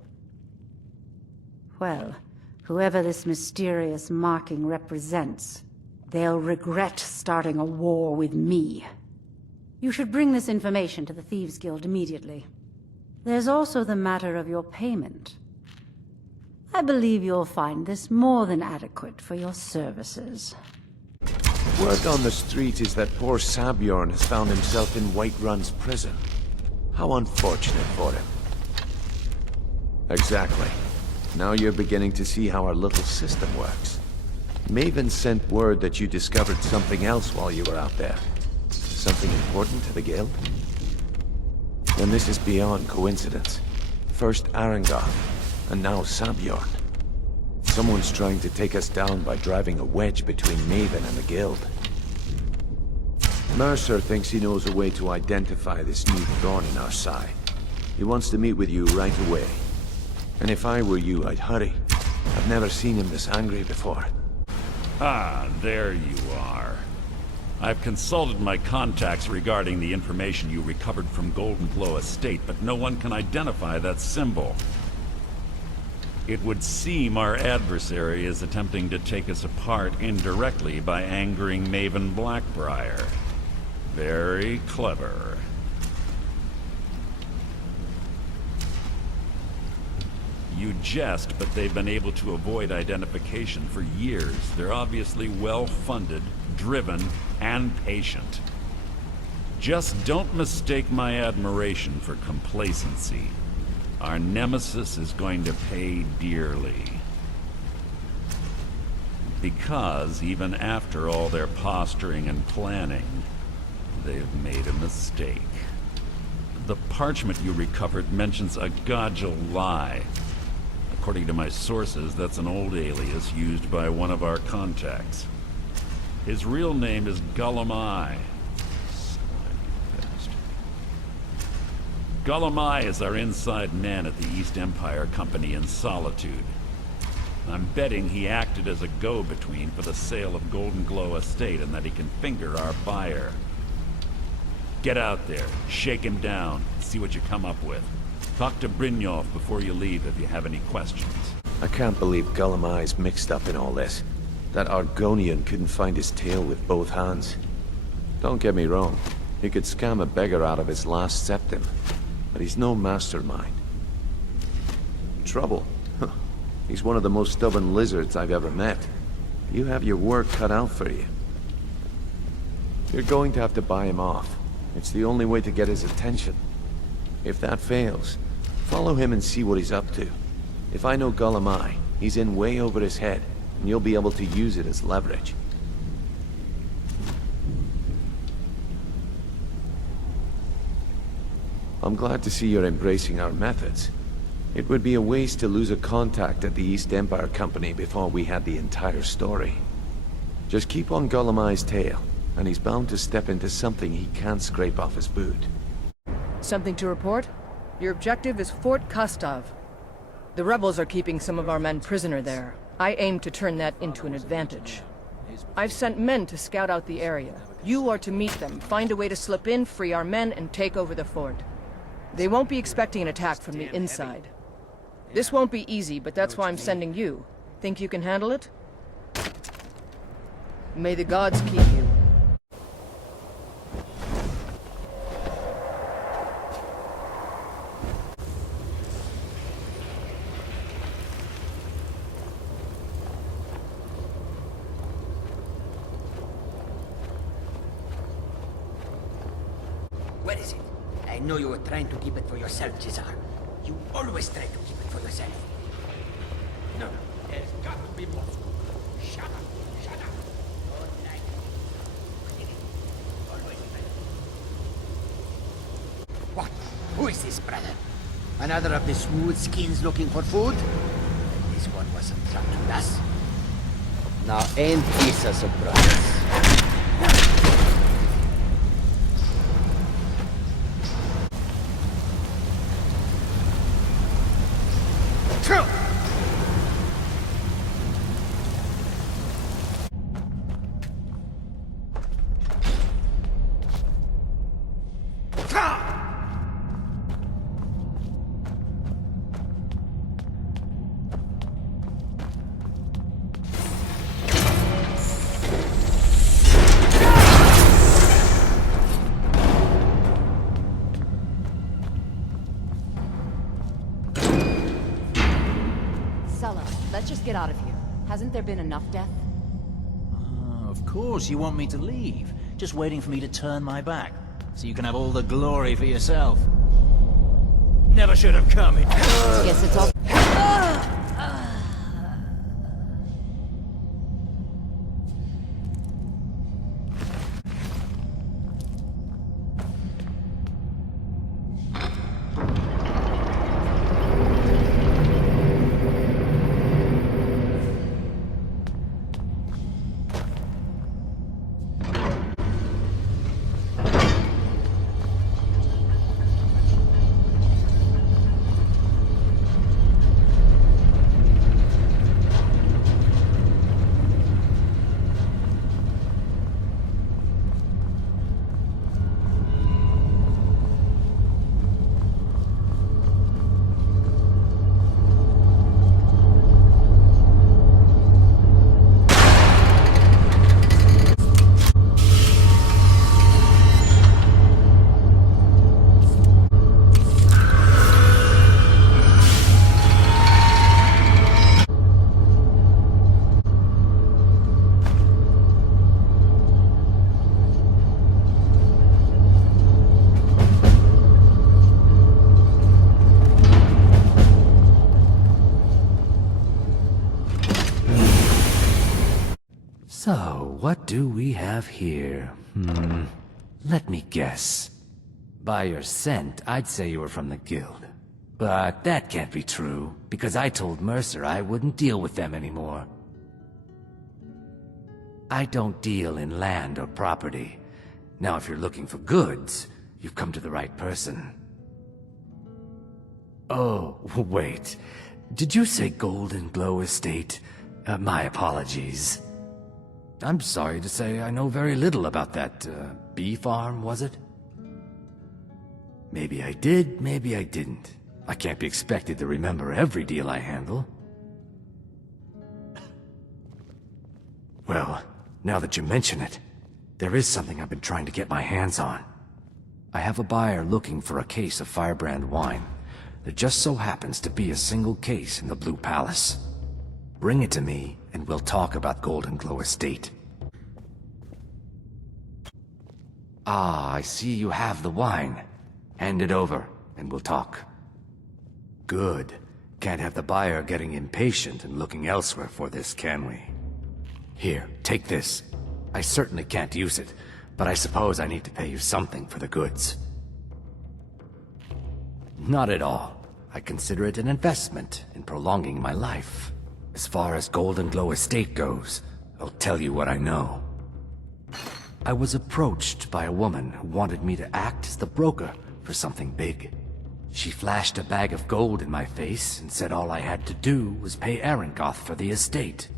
Well, whoever this mysterious marking represents, they'll regret starting a war with me. You should bring this information to the Thieves' Guild immediately. There's also the matter of your payment. I believe you'll find this more than adequate for your services. Word on the street is that poor Sabjorn has found himself in Whiterun's prison. How unfortunate for him. Exactly. Now you're beginning to see how our little system works. Maven sent word that you discovered something else while you were out there. Something important to the guild? Then this is beyond coincidence. First Arangoth, and now Sabjorn. Someone's trying to take us down by driving a wedge between Maven and the guild. Mercer thinks he knows a way to identify this new thorn in our side. He wants to meet with you right away. And if I were you, I'd hurry. I've never seen him this angry before. Ah, there you are. I've consulted my contacts regarding the information you recovered from Golden Glow Estate, but no one can identify that symbol. It would seem our adversary is attempting to take us apart indirectly by angering Maven Blackbriar. Very clever. You jest, but they've been able to avoid identification for years. They're obviously well-funded, driven, and patient. Just don't mistake my admiration for complacency. Our nemesis is going to pay dearly. Because even after all their posturing and planning, they've made a mistake. The parchment you recovered mentions a Gajal lie. According to my sources, that's an old alias used by one of our contacts. His real name is Gullumai. Gullumai is our inside man at the East Empire Company in Solitude. I'm betting he acted as a go-between for the sale of Golden Glow Estate and that he can finger our buyer. Get out there, shake him down, see what you come up with. Talk to Brynjolf before you leave if you have any questions. I can't believe Gullumai's mixed up in all this. That Argonian couldn't find his tail with both hands. Don't get me wrong, he could scam a beggar out of his last septim, but he's no mastermind. Trouble? He's one of the most stubborn lizards I've ever met. You have your work cut out for you. You're going to have to buy him off. It's the only way to get his attention. If that fails, follow him and see what he's up to. If I know Gullumai, he's in way over his head, and you'll be able to use it as leverage. I'm glad to see you're embracing our methods. It would be a waste to lose a contact at the East Empire Company before we had the entire story. Just keep on Gullumai's tail, and he's bound to step into something he can't scrape off his boot. Something to report? Your objective is Fort Kastov. The rebels are keeping some of our men prisoner there. I aim to turn that into an advantage. I've sent men to scout out the area. You are to meet them, find a way to slip in, free our men, and take over the fort. They won't be expecting an attack from the inside. This won't be easy, but that's why I'm sending you. Think you can handle it? May the gods keep you. Where is it? I know you were trying to keep it for yourself, Cesar. You always try to keep it for yourself. No, there's got to be more. Shut up, shut up. What? Who is this, brother? Another of the smooth skins looking for food? This one wasn't trapped with us. Now ain't this a surprise? Let's just get out of here. Hasn't there been enough death? Of course you want me to leave. Just waiting for me to turn my back, so you can have all the glory for yourself. Never should have come in. Guess it's all... So, what do we have here? Let me guess. By your scent, I'd say you were from the guild. But that can't be true, because I told Mercer I wouldn't deal with them anymore. I don't deal in land or property. Now, if you're looking for goods, you've come to the right person. Oh, wait. Did you say Golden Glow Estate? My apologies. I'm sorry to say I know very little about that, bee farm, was it? Maybe I did, maybe I didn't. I can't be expected to remember every deal I handle. Well, now that you mention it, there is something I've been trying to get my hands on. I have a buyer looking for a case of Firebrand wine. There just so happens to be a single case in the Blue Palace. Bring it to me, and we'll talk about Golden Glow Estate. Ah, I see you have the wine. Hand it over, and we'll talk. Good. Can't have the buyer getting impatient and looking elsewhere for this, can we? Here, take this. I certainly can't use it, but I suppose I need to pay you something for the goods. Not at all. I consider it an investment in prolonging my life. As far as Golden Glow Estate goes, I'll tell you what I know. I was approached by a woman who wanted me to act as the broker for something big. She flashed a bag of gold in my face and said all I had to do was pay Arangoth for the estate.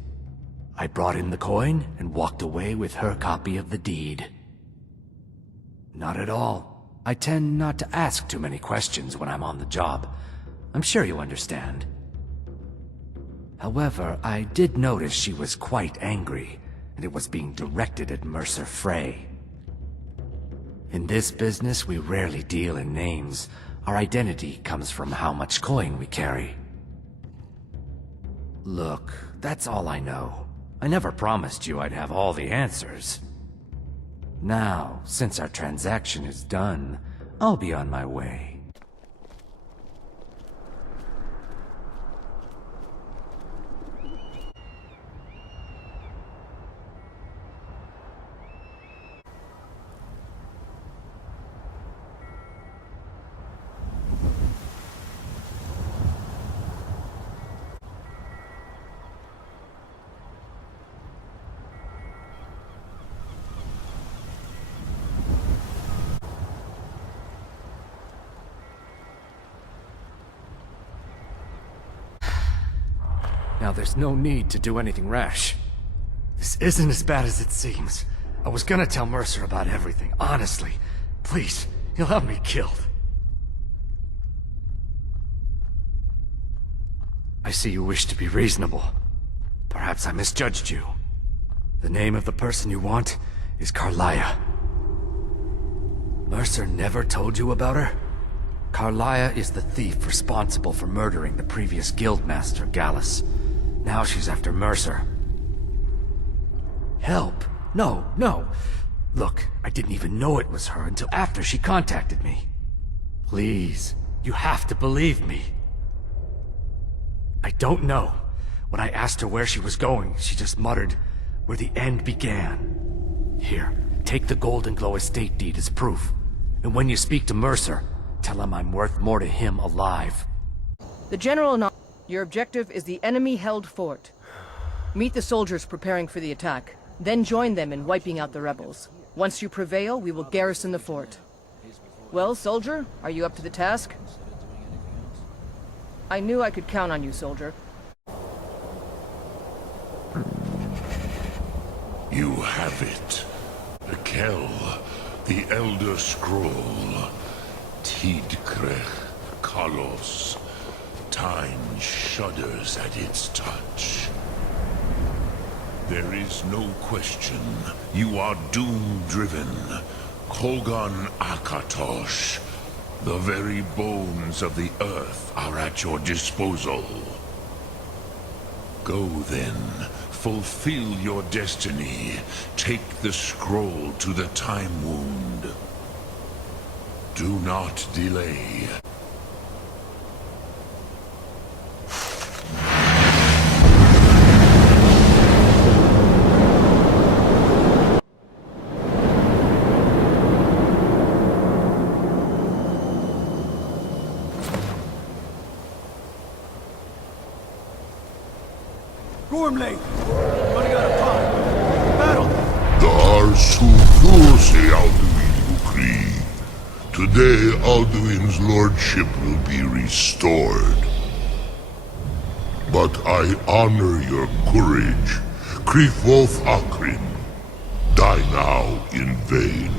I brought in the coin and walked away with her copy of the deed. Not at all. I tend not to ask too many questions when I'm on the job. I'm sure you understand. However, I did notice she was quite angry, and it was being directed at Mercer Frey. In this business, we rarely deal in names. Our identity comes from how much coin we carry. Look, that's all I know. I never promised you I'd have all the answers. Now, since our transaction is done, I'll be on my way. Now there's no need to do anything rash. This isn't as bad as it seems. I was gonna tell Mercer about everything, honestly. Please, he'll have me killed. I see you wish to be reasonable. Perhaps I misjudged you. The name of the person you want is Carlia. Mercer never told you about her? Carlia is the thief responsible for murdering the previous guildmaster, Gallus. Now she's after Mercer. Help? No, no. Look, I didn't even know it was her until after she contacted me. Please, you have to believe me. I don't know. When I asked her where she was going, she just muttered, "Where the end began." Here, take the Golden Glow estate deed as proof. And when you speak to Mercer, tell him I'm worth more to him alive. The General Your objective is the enemy-held fort. Meet the soldiers preparing for the attack, then join them in wiping out the rebels. Once you prevail, we will garrison the fort. Well, soldier, are you up to the task? I knew I could count on you, soldier. You have it. The Kell, the Elder Scroll. Tidkrech Kalos. Time shudders at its touch. There is no question. You are doom-driven. Kogan Akatosh. The very bones of the earth are at your disposal. Go then. Fulfill your destiny. Take the scroll to the Time Wound. Do not delay. Gormley! Running out of time! Battle! Darsu Kursi Alduin Ukri. Today Alduin's lordship will be restored. But I honor your courage. Krifwolf Akrin. Die now in vain.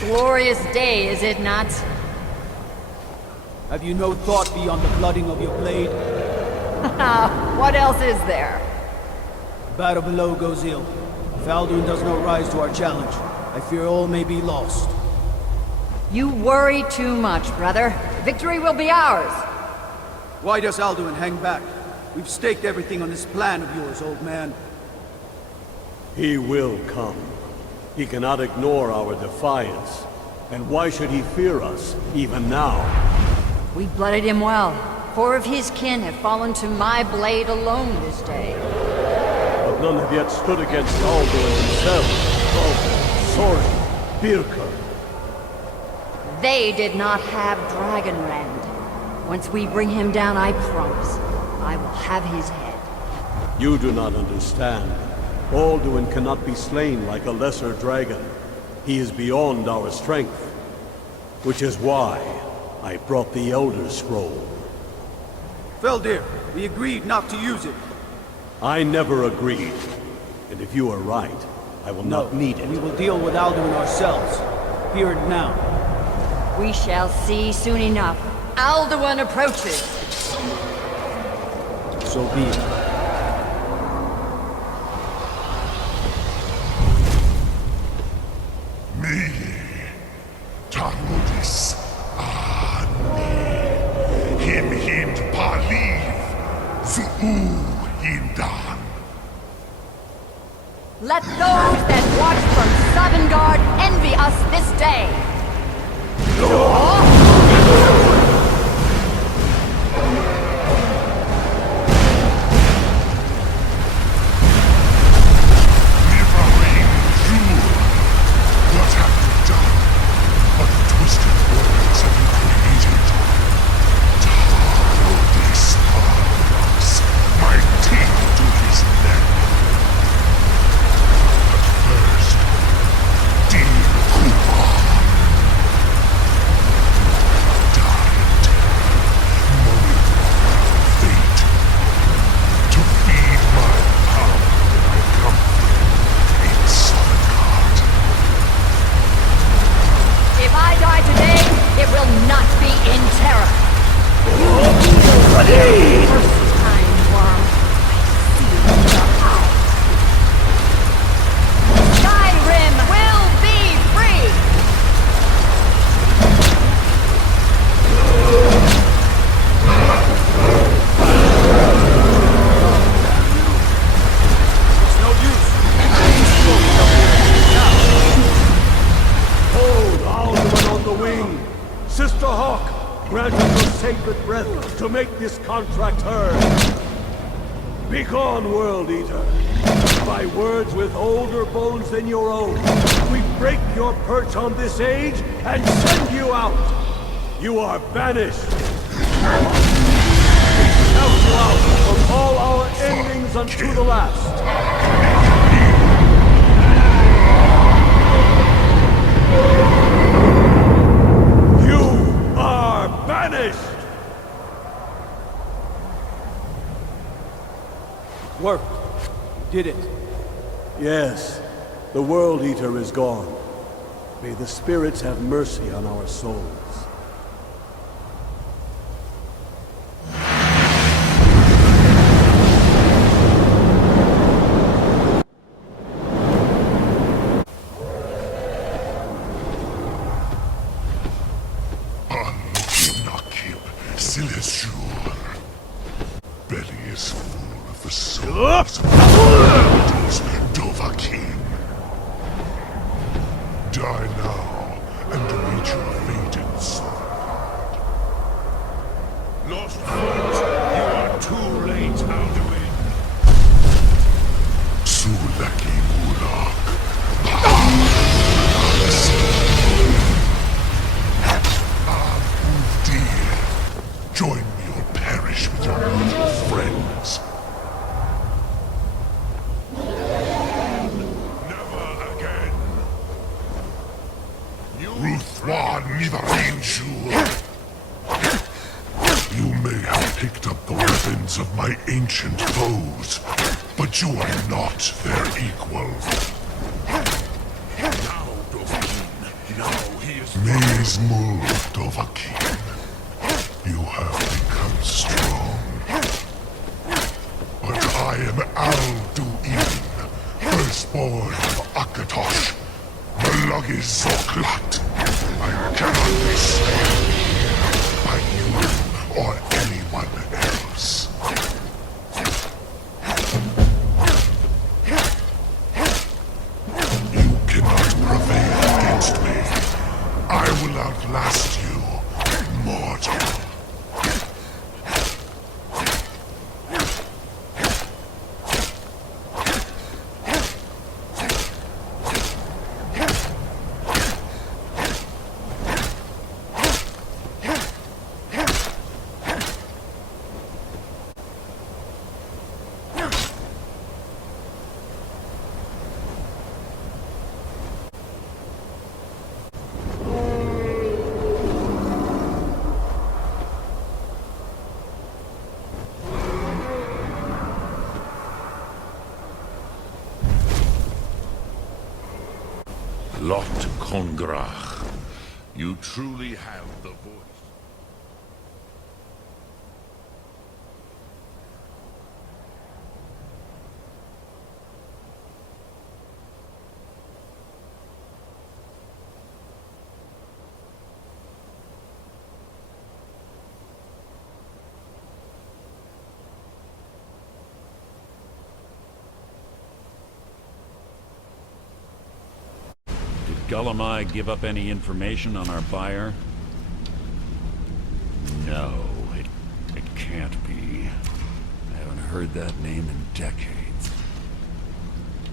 Glorious day, is it not? Have you no thought beyond the blooding of your blade? What else is there? The battle below goes ill. If Aldrin does not rise to our challenge, I fear all may be lost. You worry too much, brother. Victory will be ours. Why does Aldrin hang back? We've staked everything on this plan of yours, old man. He will come. He cannot ignore our defiance. And why should he fear us, even now? We blooded him well. 4 of his kin have fallen to my blade alone this day. But none have yet stood against Aldrin himself. Sorin, Birka. They did not have Dragonrend. Once we bring him down, I promise, I will have his head. You do not understand. Alduin cannot be slain like a lesser dragon. He is beyond our strength. Which is why I brought the Elder Scroll. Feldir, we agreed not to use it. I never agreed. And if you are right, I will not need it. We will deal with Aldrin ourselves. Here and now. We shall see soon enough. Alduin approaches. So be it. Tarudis Ane Him Hind Paliv Zuu Hindan. Let those that watch from Sovngarde envy us this day. in terror. You feel the first time, worm. I see it in your eyes. Skyrim will be free! It's no use. Hold Aldrin on the wing! Sister Hawk, grant us your sacred breath to make this contract heard. Begone, World Eater. By words with older bones than your own, we break your perch on this age and send you out. You are banished. We shout you out from all our endings unto the last. You are banished! Worked. You did it. Yes, the World Eater is gone. May the spirits have mercy on our souls. Belly is full of the souls of the Dovahkiin. Die now and meet your fate in Sodom. Lost friends, you are too late, Aldrin. Sulaki Mulak. Join me or perish with your mortal friends. Never again. Ruthwan Nivarinju. You may have picked up the weapons of my ancient foes, but you are not their equal. Now, Dovahkiin. Now he is Mizmul Dovahkiin. You have become strong. But I am Alduin, firstborn of Akatosh, Malagiz Zoklat. I cannot be slain by you or anyone else. You cannot prevail against me. I will outlast you, mortal. Lot Kongrach, you truly have the voice. Gulamai give up any information on our buyer? No, it can't be. I haven't heard that name in decades.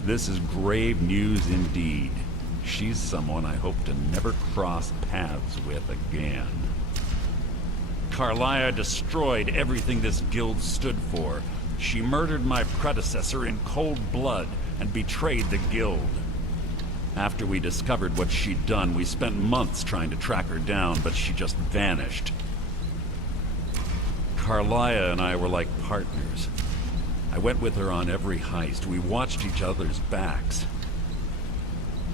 This is grave news indeed. She's someone I hope to never cross paths with again. Karliah destroyed everything this guild stood for. She murdered my predecessor in cold blood and betrayed the guild. After we discovered what she'd done, we spent months trying to track her down, but she just vanished. Karliah and I were like partners. I went with her on every heist. We watched each other's backs.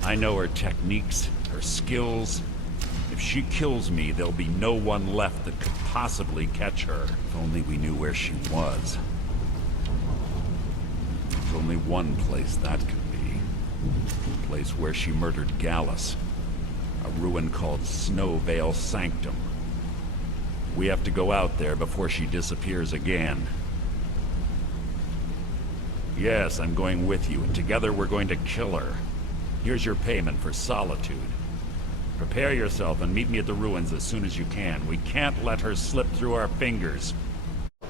I know her techniques, her skills. If If she kills me, there'll be no one left that could possibly catch her. If only we knew where she was. There's only one place that could be. The place where she murdered Gallus. A ruin called Snowvale Sanctum. We have to go out there before she disappears again. Yes, I'm going with you, and together we're going to kill her. Here's your payment for solitude. Prepare yourself and meet me at the ruins as soon as you can. We can't let her slip through our fingers.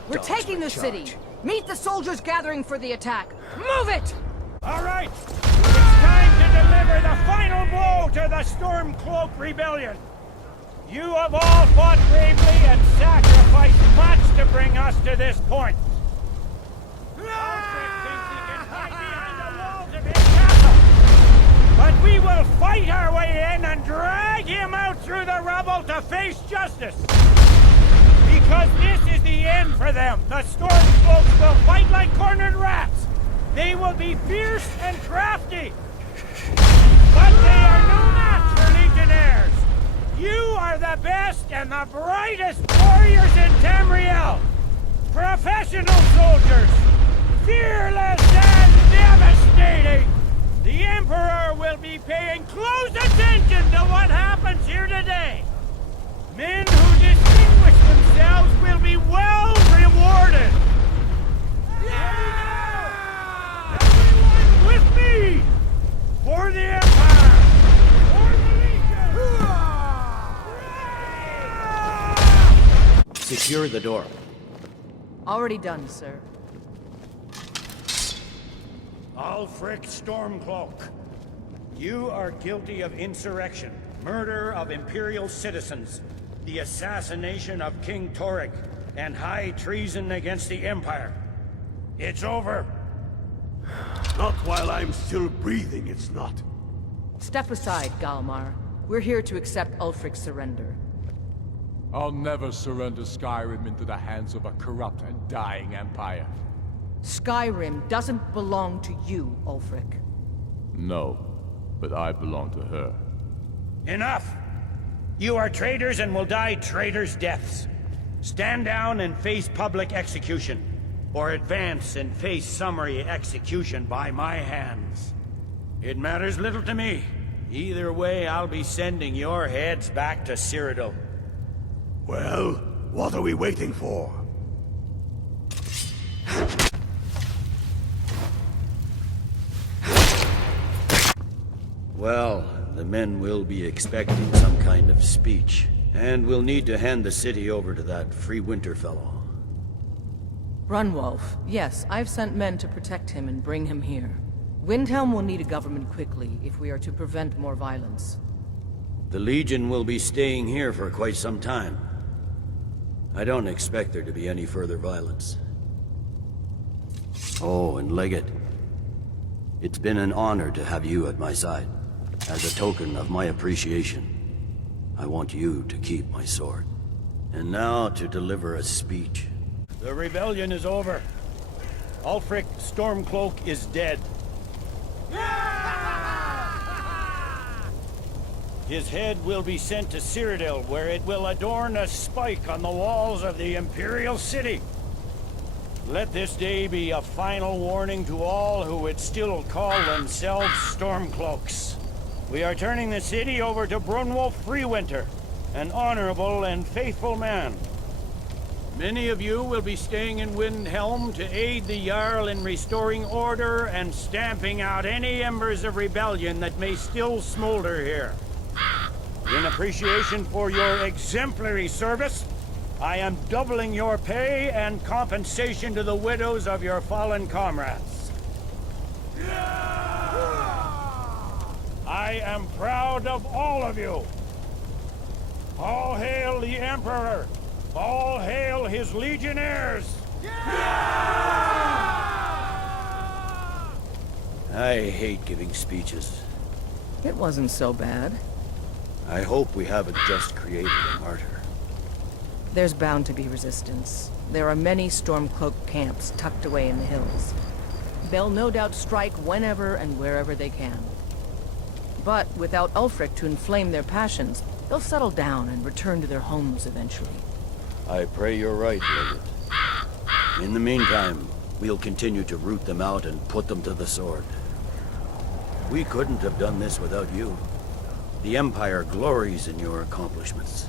We're taking the city! Meet the soldiers gathering for the attack! Move it! All right! It's time to deliver the final blow to the Stormcloak Rebellion! You have all fought bravely and sacrificed much to bring us to this point. Alfred thinks he can hide behind the walls of his castle. But we will fight our way in and drag him out through the rubble to face justice. Because this is the end for them. The Stormcloaks will fight like cornered rats. They will be fierce and crafty. But they are no match for Legionnaires. You are the best and the brightest warriors in Tamriel. Professional soldiers. Fearless and devastating. The Emperor will be paying close attention to what happens here today. Men who distinguish themselves will be well rewarded. Yeah! Everyone with me! For the Empire! For the Legion! Secure the door. Already done, sir. Ulfric Stormcloak, you are guilty of insurrection, murder of Imperial citizens, the assassination of King Torek, and high treason against the Empire. It's over. Not while I'm still breathing, it's not. Step aside, Galmar. We're here to accept Ulfric's surrender. I'll never surrender Skyrim into the hands of a corrupt and dying empire. Skyrim doesn't belong to you, Ulfric. No, but I belong to her. Enough! You are traitors and will die traitors' deaths. Stand down and face public execution, or advance and face summary execution by my hands. It matters little to me. Either way, I'll be sending your heads back to Cyrodiil. Well, what are we waiting for? Well, the men will be expecting some kind of speech, and we'll need to hand the city over to that Free Winter fellow. Brunwolf, yes, I've sent men to protect him and bring him here. Windhelm will need a government quickly if we are to prevent more violence. The Legion will be staying here for quite some time. I don't expect there to be any further violence. Oh, and Legate, it's been an honor to have you at my side. As a token of my appreciation, I want you to keep my sword. And now to deliver a speech. The rebellion is over. Ulfric Stormcloak is dead. His head will be sent to Cyrodiil, where it will adorn a spike on the walls of the Imperial City. Let this day be a final warning to all who would still call themselves Stormcloaks. We are turning the city over to Brunwolf Freewinter, an honorable and faithful man. Many of you will be staying in Windhelm to aid the Jarl in restoring order and stamping out any embers of rebellion that may still smolder here. In appreciation for your exemplary service, I am doubling your pay and compensation to the widows of your fallen comrades. I am proud of all of you. All hail the Emperor! All hail his Legionnaires! I hate giving speeches. It wasn't so bad. I hope we haven't just created a martyr. There's bound to be resistance. There are many Stormcloak camps tucked away in the hills. They'll no doubt strike whenever and wherever they can. But without Ulfric to inflame their passions, They'll settle down and return to their homes eventually. I pray you're right, William. In the meantime, we'll continue to root them out and put them to the sword. We couldn't have done this without you. The Empire glories in your accomplishments.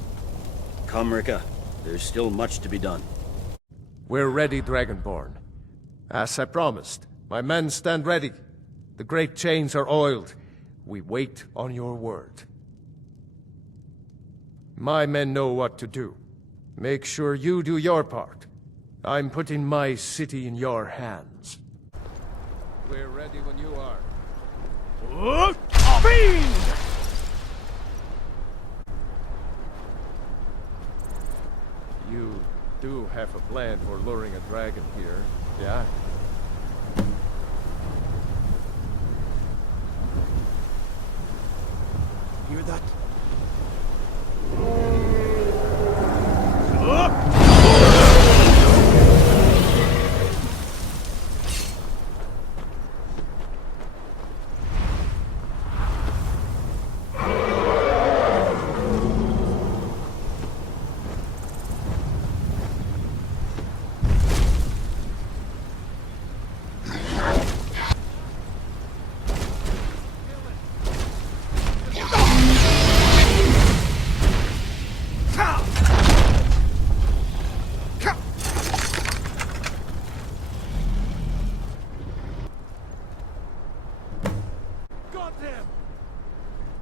Come, Rika. There's still much to be done. We're ready, Dragonborn. As I promised, my men stand ready. The great chains are oiled. We wait on your word. My men know what to do. Make sure you do your part. I'm putting my city in your hands. We're ready when you are. Fiend! You do have a plan for luring a dragon here, yeah? Hear that?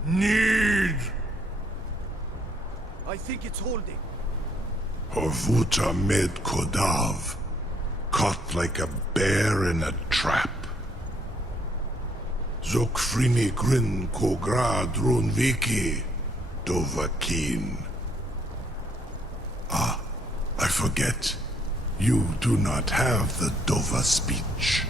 Need! I think it's holding. Horvuta med Kodav, caught like a bear in a trap. Zokfrini Grin Kogra Drunviki, Dovakin. Ah, I forget. You do not have the Dova speech.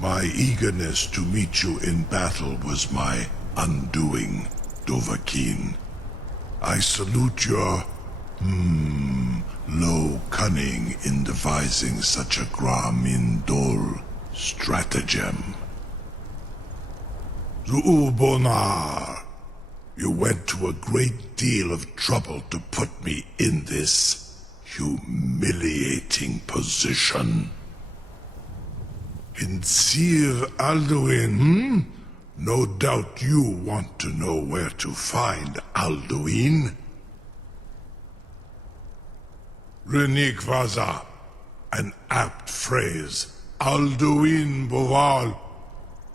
My eagerness to meet you in battle was my undoing, Dovahkiin. I salute your, low cunning in devising such a Gra-Min-Dol stratagem. Zu'ubonar, you went to a great deal of trouble to put me in this humiliating position. In Sir Alduin, No doubt you want to know where to find Alduin. Renik Vaza, an apt phrase. Alduin Boval.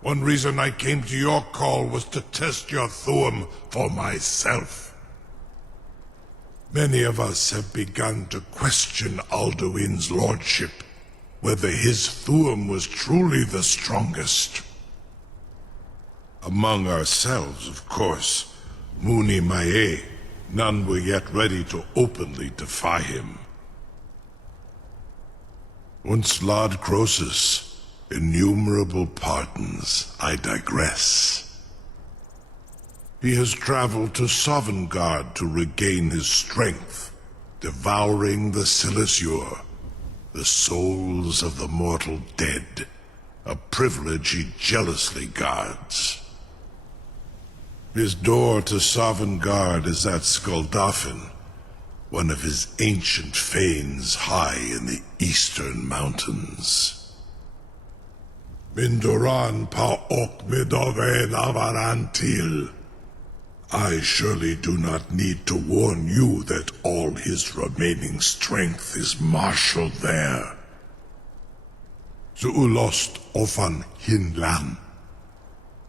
One reason I came to your call was to test your Thuum for myself. Many of us have begun to question Alduin's lordship, whether his Thuum was truly the strongest. Among ourselves, of course, Muni Mae, none were yet ready to openly defy him. Once Lord Croesus, innumerable pardons, I digress. He has traveled to Sovngarde to regain his strength, devouring the Silesur, the souls of the mortal dead, a privilege he jealously guards. His door to Sovngarde is at Skuldafn, one of his ancient fanes high in the eastern mountains. Mindoran pa ok midoven avarantil. I surely do not need to warn you that all his remaining strength is marshaled there. Zuulost ofan hinlan.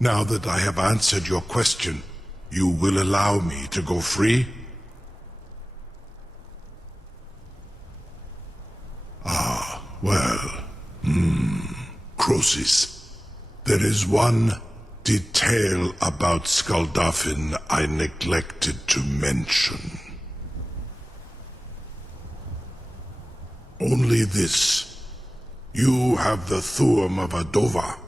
Now that I have answered your question, you will allow me to go free? Ah, well, Croesus, there is one detail about Skuldafn I neglected to mention. Only this. You have the Thuum of a Dova,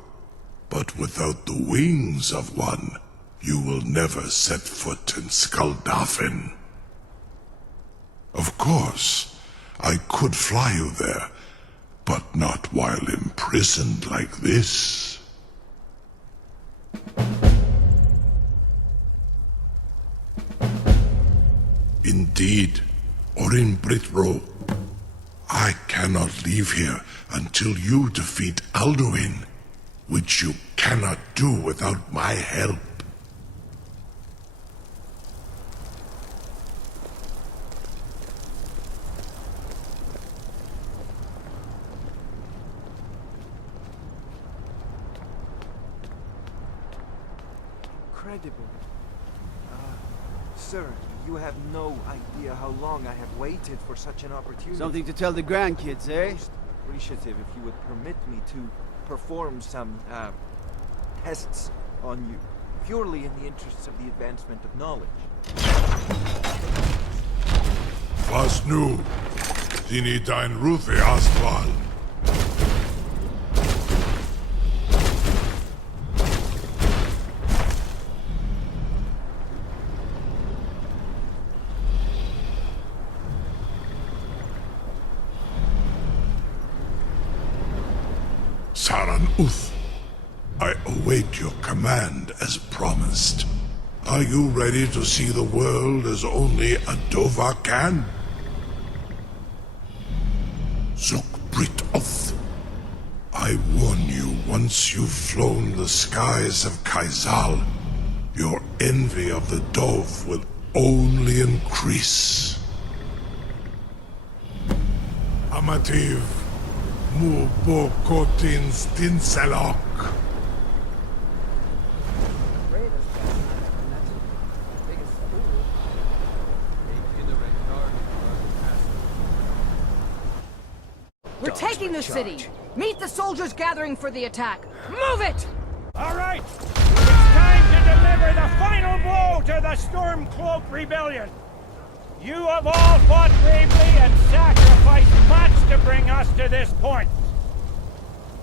but without the wings of one, you will never set foot in Skuldafn. Of course, I could fly you there, but not while imprisoned like this. Indeed, or in Britro. I cannot leave here until you defeat Alduin, which you cannot do without my help. Incredible. Sir, you have no idea how long I have waited for such an opportunity. Something to tell the grandkids, eh? Most appreciative if you would permit me to perform some, tests on you, purely in the interests of the advancement of knowledge. Was nu? Sini dein Rufe Astral. Saran Uth, I await your command as promised. Are you ready to see the world as only a Dova can? Zuk Brit Oth, I warn you, once you've flown the skies of Kaizal, your envy of the Dove will only increase. Amativ. Mubokotin Stinselok. We're taking the city! Meet the soldiers gathering for the attack! Move it! All right! It's time to deliver the final blow to the Stormcloak Rebellion! You have all fought bravely and sacrificed much to bring us to this point.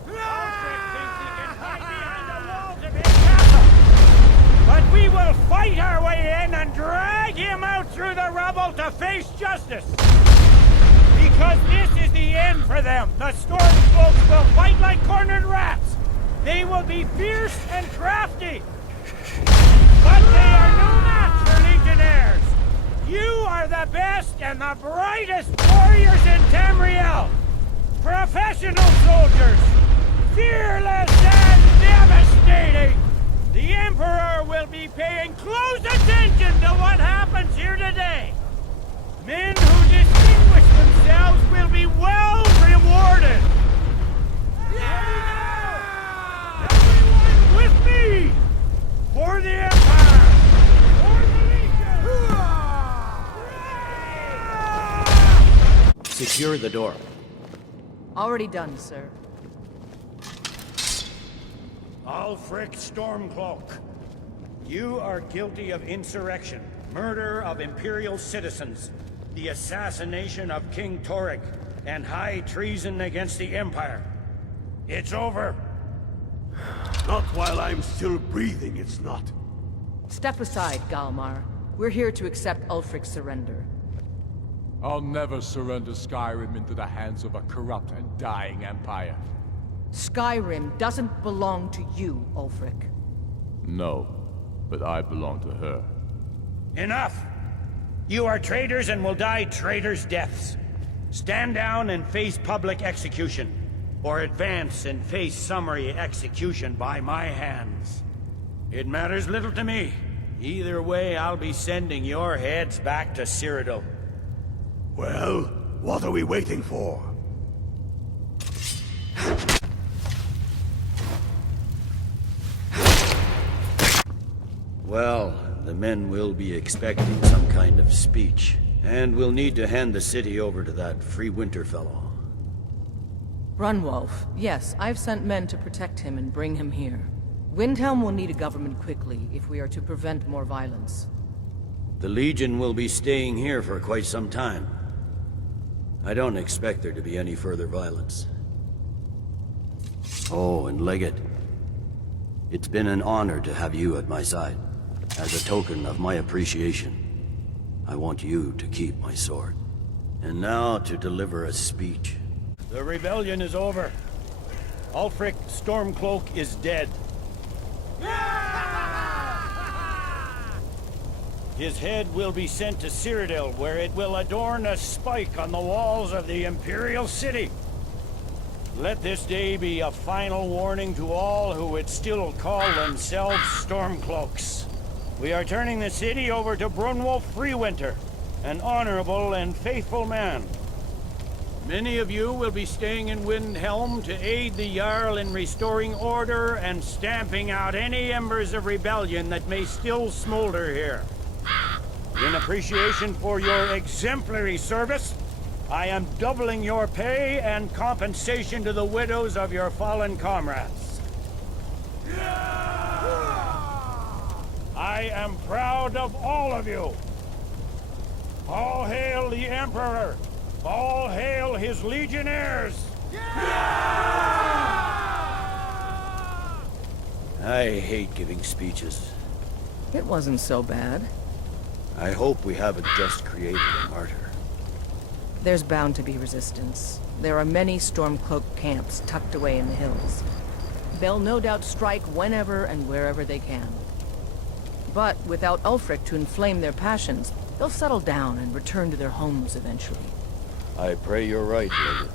Alfred thinks he can hide behind the walls of his castle. But we will fight our way in and drag him out through the rubble to face justice. Because this is the end for them. The Stormcloaks will fight like cornered rats. They will be fierce and crafty. But they are no match for Legionnaires. You are the best and the brightest warriors in Tamriel! Professional soldiers! Fearless and devastating! The Emperor will be paying close attention to what happens here today! Men who distinguish themselves will be well rewarded! Yeah! Everyone with me! For the Empire! For the Legion! Secure the door. Already done, sir. Ulfric Stormcloak, you are guilty of insurrection, murder of Imperial citizens, the assassination of King Torek, and high treason against the Empire. It's over. Not while I'm still breathing, it's not. Step aside, Galmar. We're here to accept Ulfric's surrender. I'll never surrender Skyrim into the hands of a corrupt and dying empire. Skyrim doesn't belong to you, Ulfric. No, but I belong to her. Enough! You are traitors and will die traitors' deaths. Stand down and face public execution, or advance and face summary execution by my hands. It matters little to me. Either way, I'll be sending your heads back to Cyrodiil. Well, what are we waiting for? Well, the men will be expecting some kind of speech, and we'll need to hand the city over to that Free Winter fellow. Runwolf, yes, I've sent men to protect him and bring him here. Windhelm will need a government quickly if we are to prevent more violence. The Legion will be staying here for quite some time. I don't expect there to be any further violence. Oh, and Leggett, it's been an honor to have you at my side. As a token of my appreciation, I want you to keep my sword. And now to deliver a speech. The rebellion is over. Ulfric Stormcloak is dead. His head will be sent to Cyrodiil, where it will adorn a spike on the walls of the Imperial City. Let this day be a final warning to all who would still call themselves Stormcloaks. We are turning the city over to Brunwulf Freewinter, an honorable and faithful man. Many of you will be staying in Windhelm to aid the Jarl in restoring order and stamping out any embers of rebellion that may still smolder here. In appreciation for your exemplary service, I am doubling your pay and compensation to the widows of your fallen comrades. I am proud of all of you. All hail the Emperor! All hail his legionnaires! I hate giving speeches. It wasn't so bad. I hope we haven't just created a martyr. There's bound to be resistance. There are many Stormcloak camps tucked away in the hills. They'll no doubt strike whenever and wherever they can. But without Ulfric to inflame their passions, they'll settle down and return to their homes eventually. I pray you're right, Legate.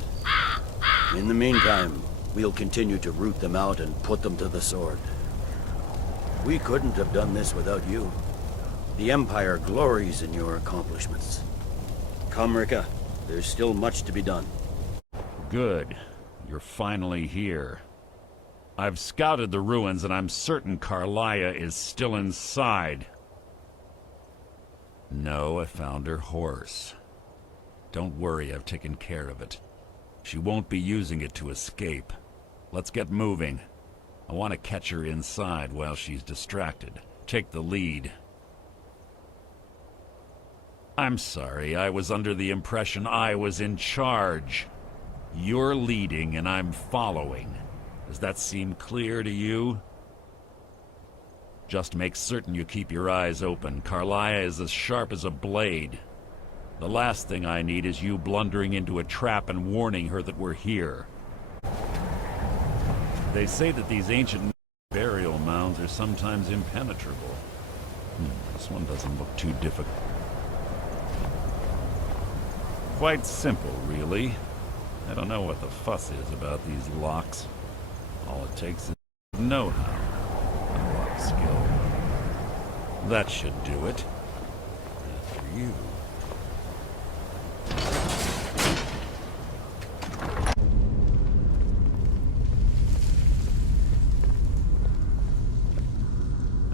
In the meantime, we'll continue to root them out and put them to the sword. We couldn't have done this without you. The Empire glories in your accomplishments. Come, Rika. There's still much to be done. Good. You're finally here. I've scouted the ruins, and I'm certain Karliah is still inside. No, I found her horse. Don't worry, I've taken care of it. She won't be using it to escape. Let's get moving. I want to catch her inside while she's distracted. Take the lead. I'm sorry, I was under the impression I was in charge. You're leading and I'm following. Does that seem clear to you? Just make certain you keep your eyes open. Karliah is as sharp as a blade. The last thing I need is you blundering into a trap and warning her that we're here. They say that these ancient burial mounds are sometimes impenetrable. This one doesn't look too difficult. Quite simple, really. I don't know what the fuss is about these locks. All it takes is know-how and a lot of skill. That should do it. After you.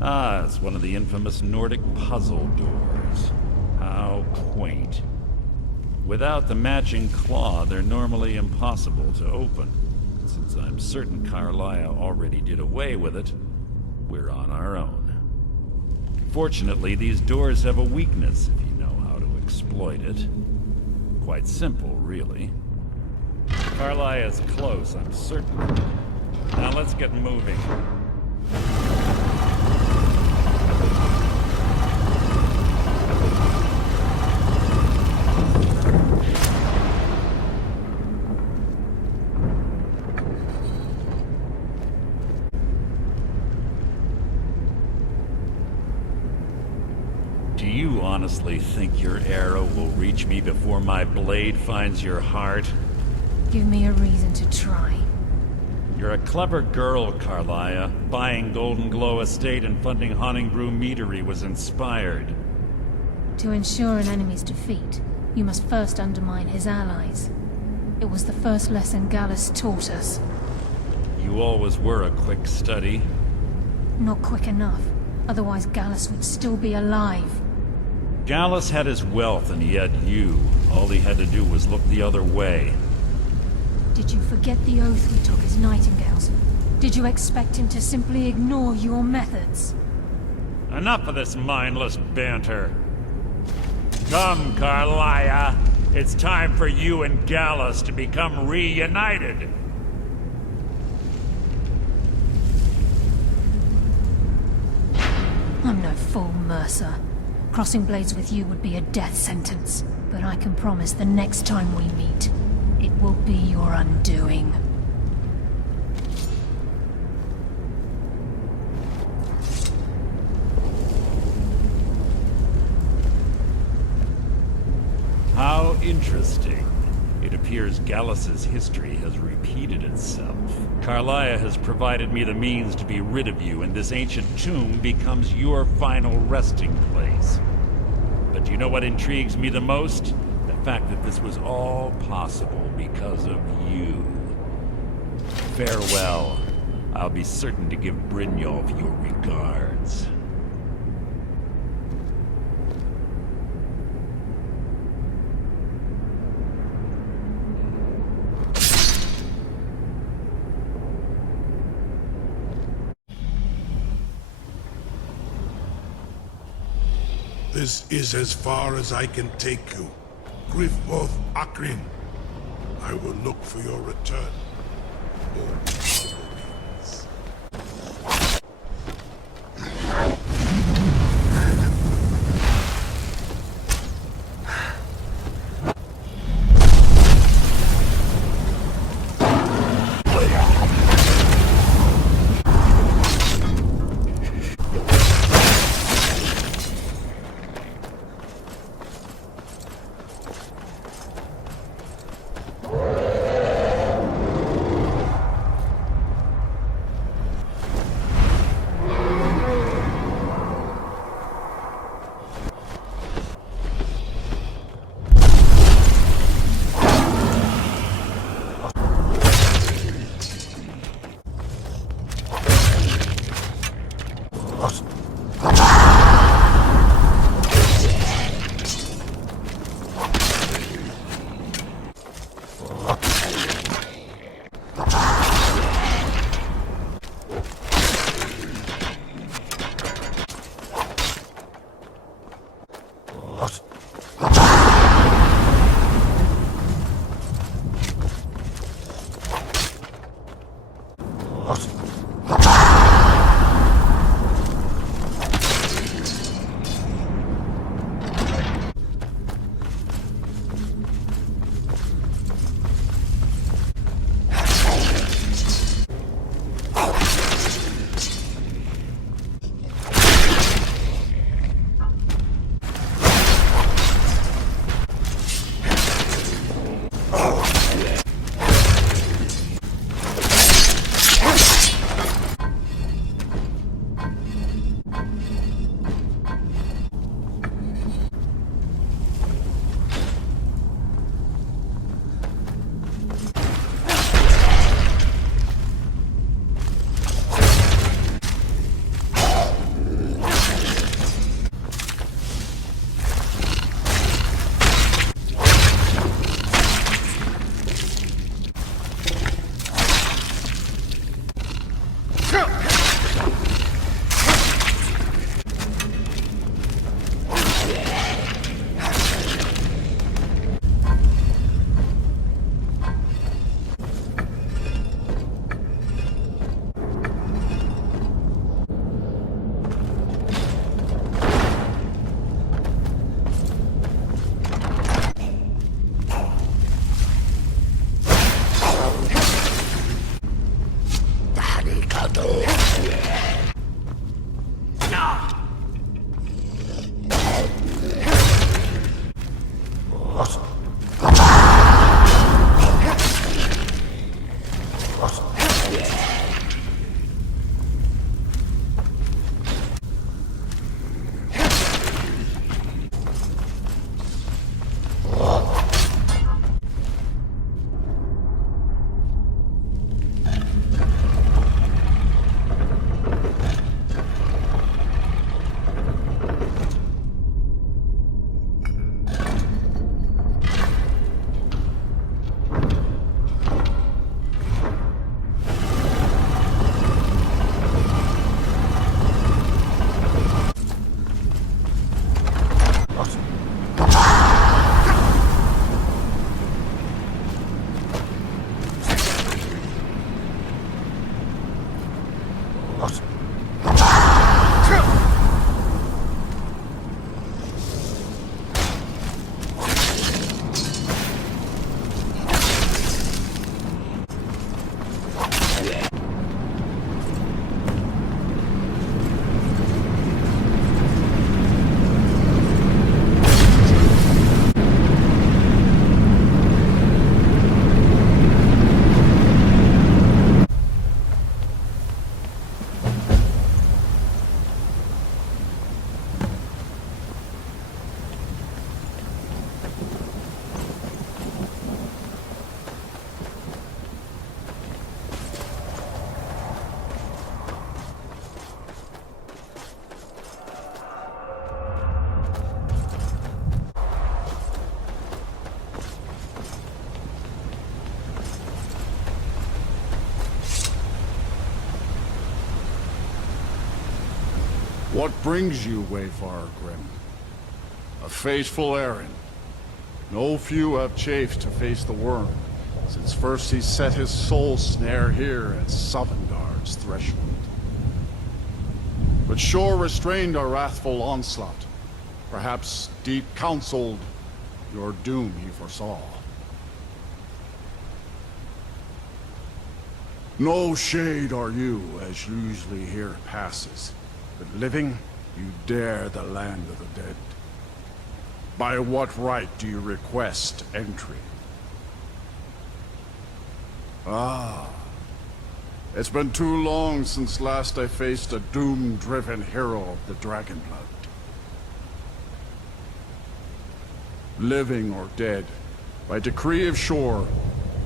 Ah, it's one of the infamous Nordic puzzle doors. How quaint. Without the matching claw, they're normally impossible to open. Since I'm certain Karliah already did away with it, we're on our own. Fortunately, these doors have a weakness if you know how to exploit it. Quite simple, really. Karliah is close, I'm certain. Now let's get moving. Do you honestly think your arrow will reach me before my blade finds your heart? Give me a reason to try. You're a clever girl, Karliah. Buying Golden Glow Estate and funding Brew meadery was inspired. To ensure an enemy's defeat, you must first undermine his allies. It was the first lesson Gallus taught us. You always were a quick study. Not quick enough. Otherwise Gallus would still be alive. Gallus had his wealth and he had you. All he had to do was look the other way. Did you forget the oath we took as Nightingales? Did you expect him to simply ignore your methods? Enough of this mindless banter. Come, Karliah. It's time for you and Gallus to become reunited. I'm no fool, Mercer. Crossing blades with you would be a death sentence. But I can promise the next time we meet, it will be your undoing. How interesting. It appears Gallus's history has repeated itself. Carlia has provided me the means to be rid of you, and this ancient tomb becomes your final resting place. But you know what intrigues me the most? The fact that this was all possible because of you. Farewell. I'll be certain to give Brynjolf your regards. This is as far as I can take you. Grifboth Akrin. I will look for your return. What brings you, Wayfarer Grim? A faithful errand. No few have chafed to face the worm, since first he set his soul snare here at Sovngarde's threshold. But Shor restrained our wrathful onslaught. Perhaps deep counseled your doom he foresaw. No shade are you, as usually here passes. But living, you dare the land of the dead. By what right do you request entry? Ah. It's been too long since last I faced a doom-driven hero of the Dragonblood. Living or dead, by decree of Shor,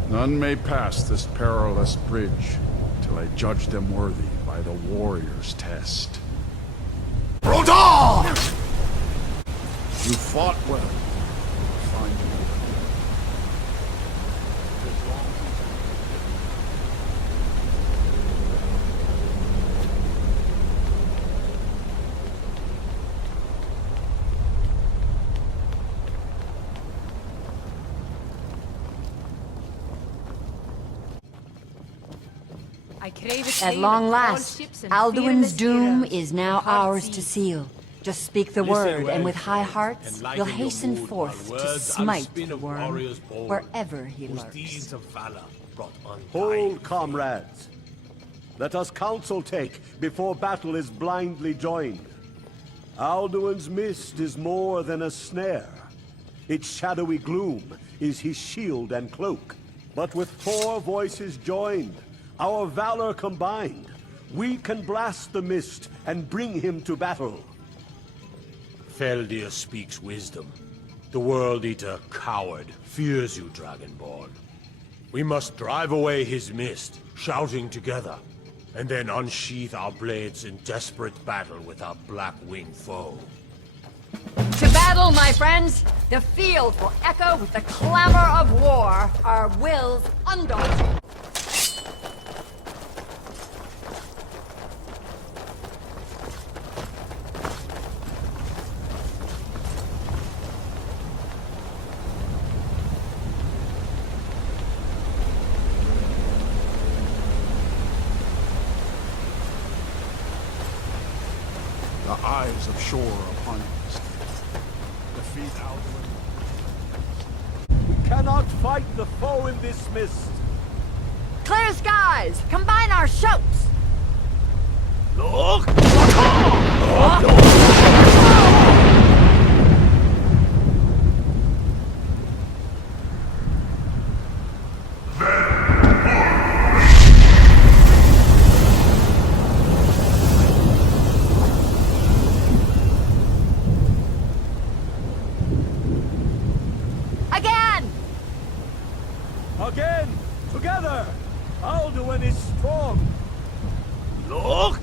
none may pass this perilous bridge till I judge them worthy by the warrior's test. Rodar! You fought well. Find you. At long last, Alduin's doom is now ours to seal. Just speak the word, and with high hearts, you'll hasten forth to smite the worm wherever he lurks. Hold, comrades. Let us counsel take before battle is blindly joined. Alduin's mist is more than a snare. Its shadowy gloom is his shield and cloak. But with 4 voices joined, our valor combined, we can blast the mist and bring him to battle. Feldir speaks wisdom. The World Eater, coward, fears you, Dragonborn. We must drive away his mist, shouting together, and then unsheath our blades in desperate battle with our black-winged foe. To battle, my friends! The field will echo with the clamor of war, our wills undaunted. The eyes of Shor upon us. Defeat Aldrin. We cannot fight the foe in this mist. Clear skies! Combine our shouts! Look! Again! Together! Alduin is strong! Look!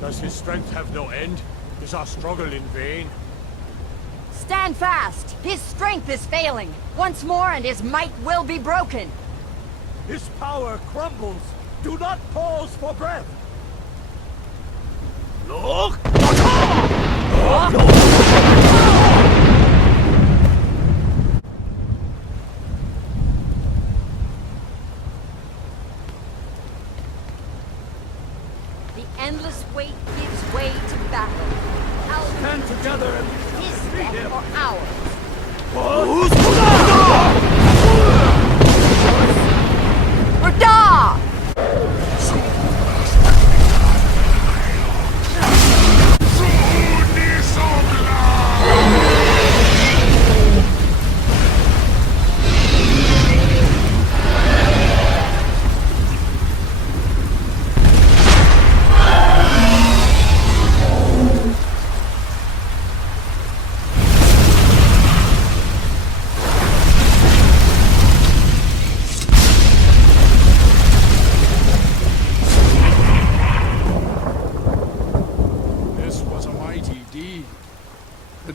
Does his strength have no end? Is our struggle in vain? Stand fast! His strength is failing! Once more and his might will be broken! His power crumbles! Do not pause for breath! Look! The endless wait gives way to battle. Stand together and his death or ours. Radar!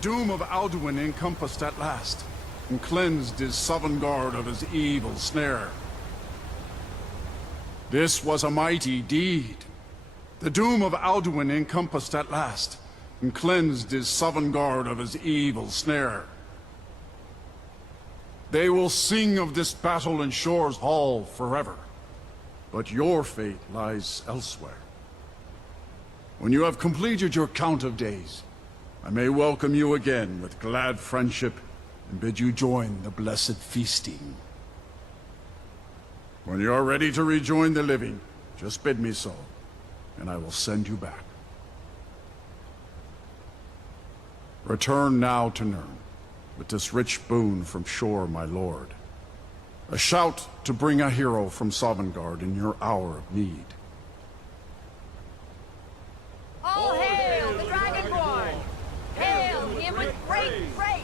doom of Alduin encompassed at last, and cleansed his Sovngarde of his evil snare. This was a mighty deed. The doom of Alduin encompassed at last, and cleansed his Sovngarde of his evil snare. They will sing of this battle in Shore's Hall forever, but your fate lies elsewhere. When you have completed your count of days, I may welcome you again with glad friendship and bid you join the blessed feasting. When you are ready to rejoin the living, just bid me so, and I will send you back. Return now to Nirn, with this rich boon from Shore, my lord. A shout to bring a hero from Sovngarde in your hour of need. All hail the Dragonborn! Hail him with great praise!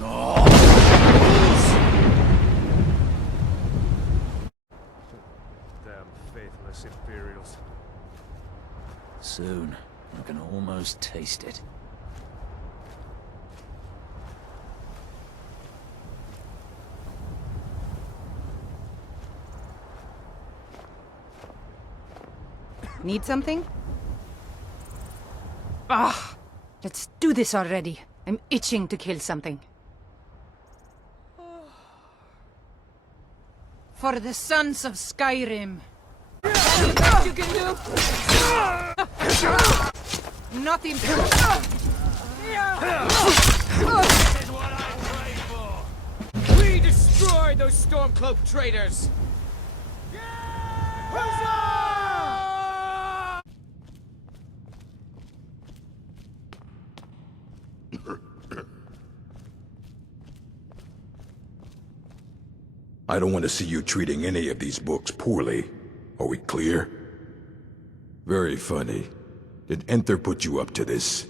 No! Damn faithless Imperials. Soon, I can almost taste it. Need something? Ah! Let's do this already. I'm itching to kill something. For the sons of Skyrim. That's the best you can do? Nothing. This is what I prayed for! We destroy those Stormcloak traitors! I don't want to see you treating any of these books poorly. Are we clear? Very funny. Did Enther put you up to this?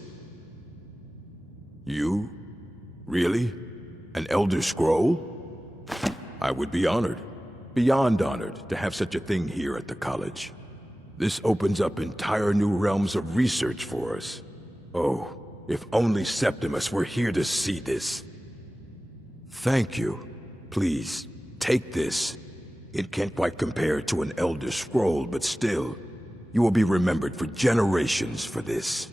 You? Really? An Elder Scroll? I would be honored. Beyond honored to have such a thing here at the college. This opens up entire new realms of research for us. Oh, if only Septimus were here to see this. Thank you. Please, take this. It can't quite compare to an Elder Scroll, but still, you will be remembered for generations for this.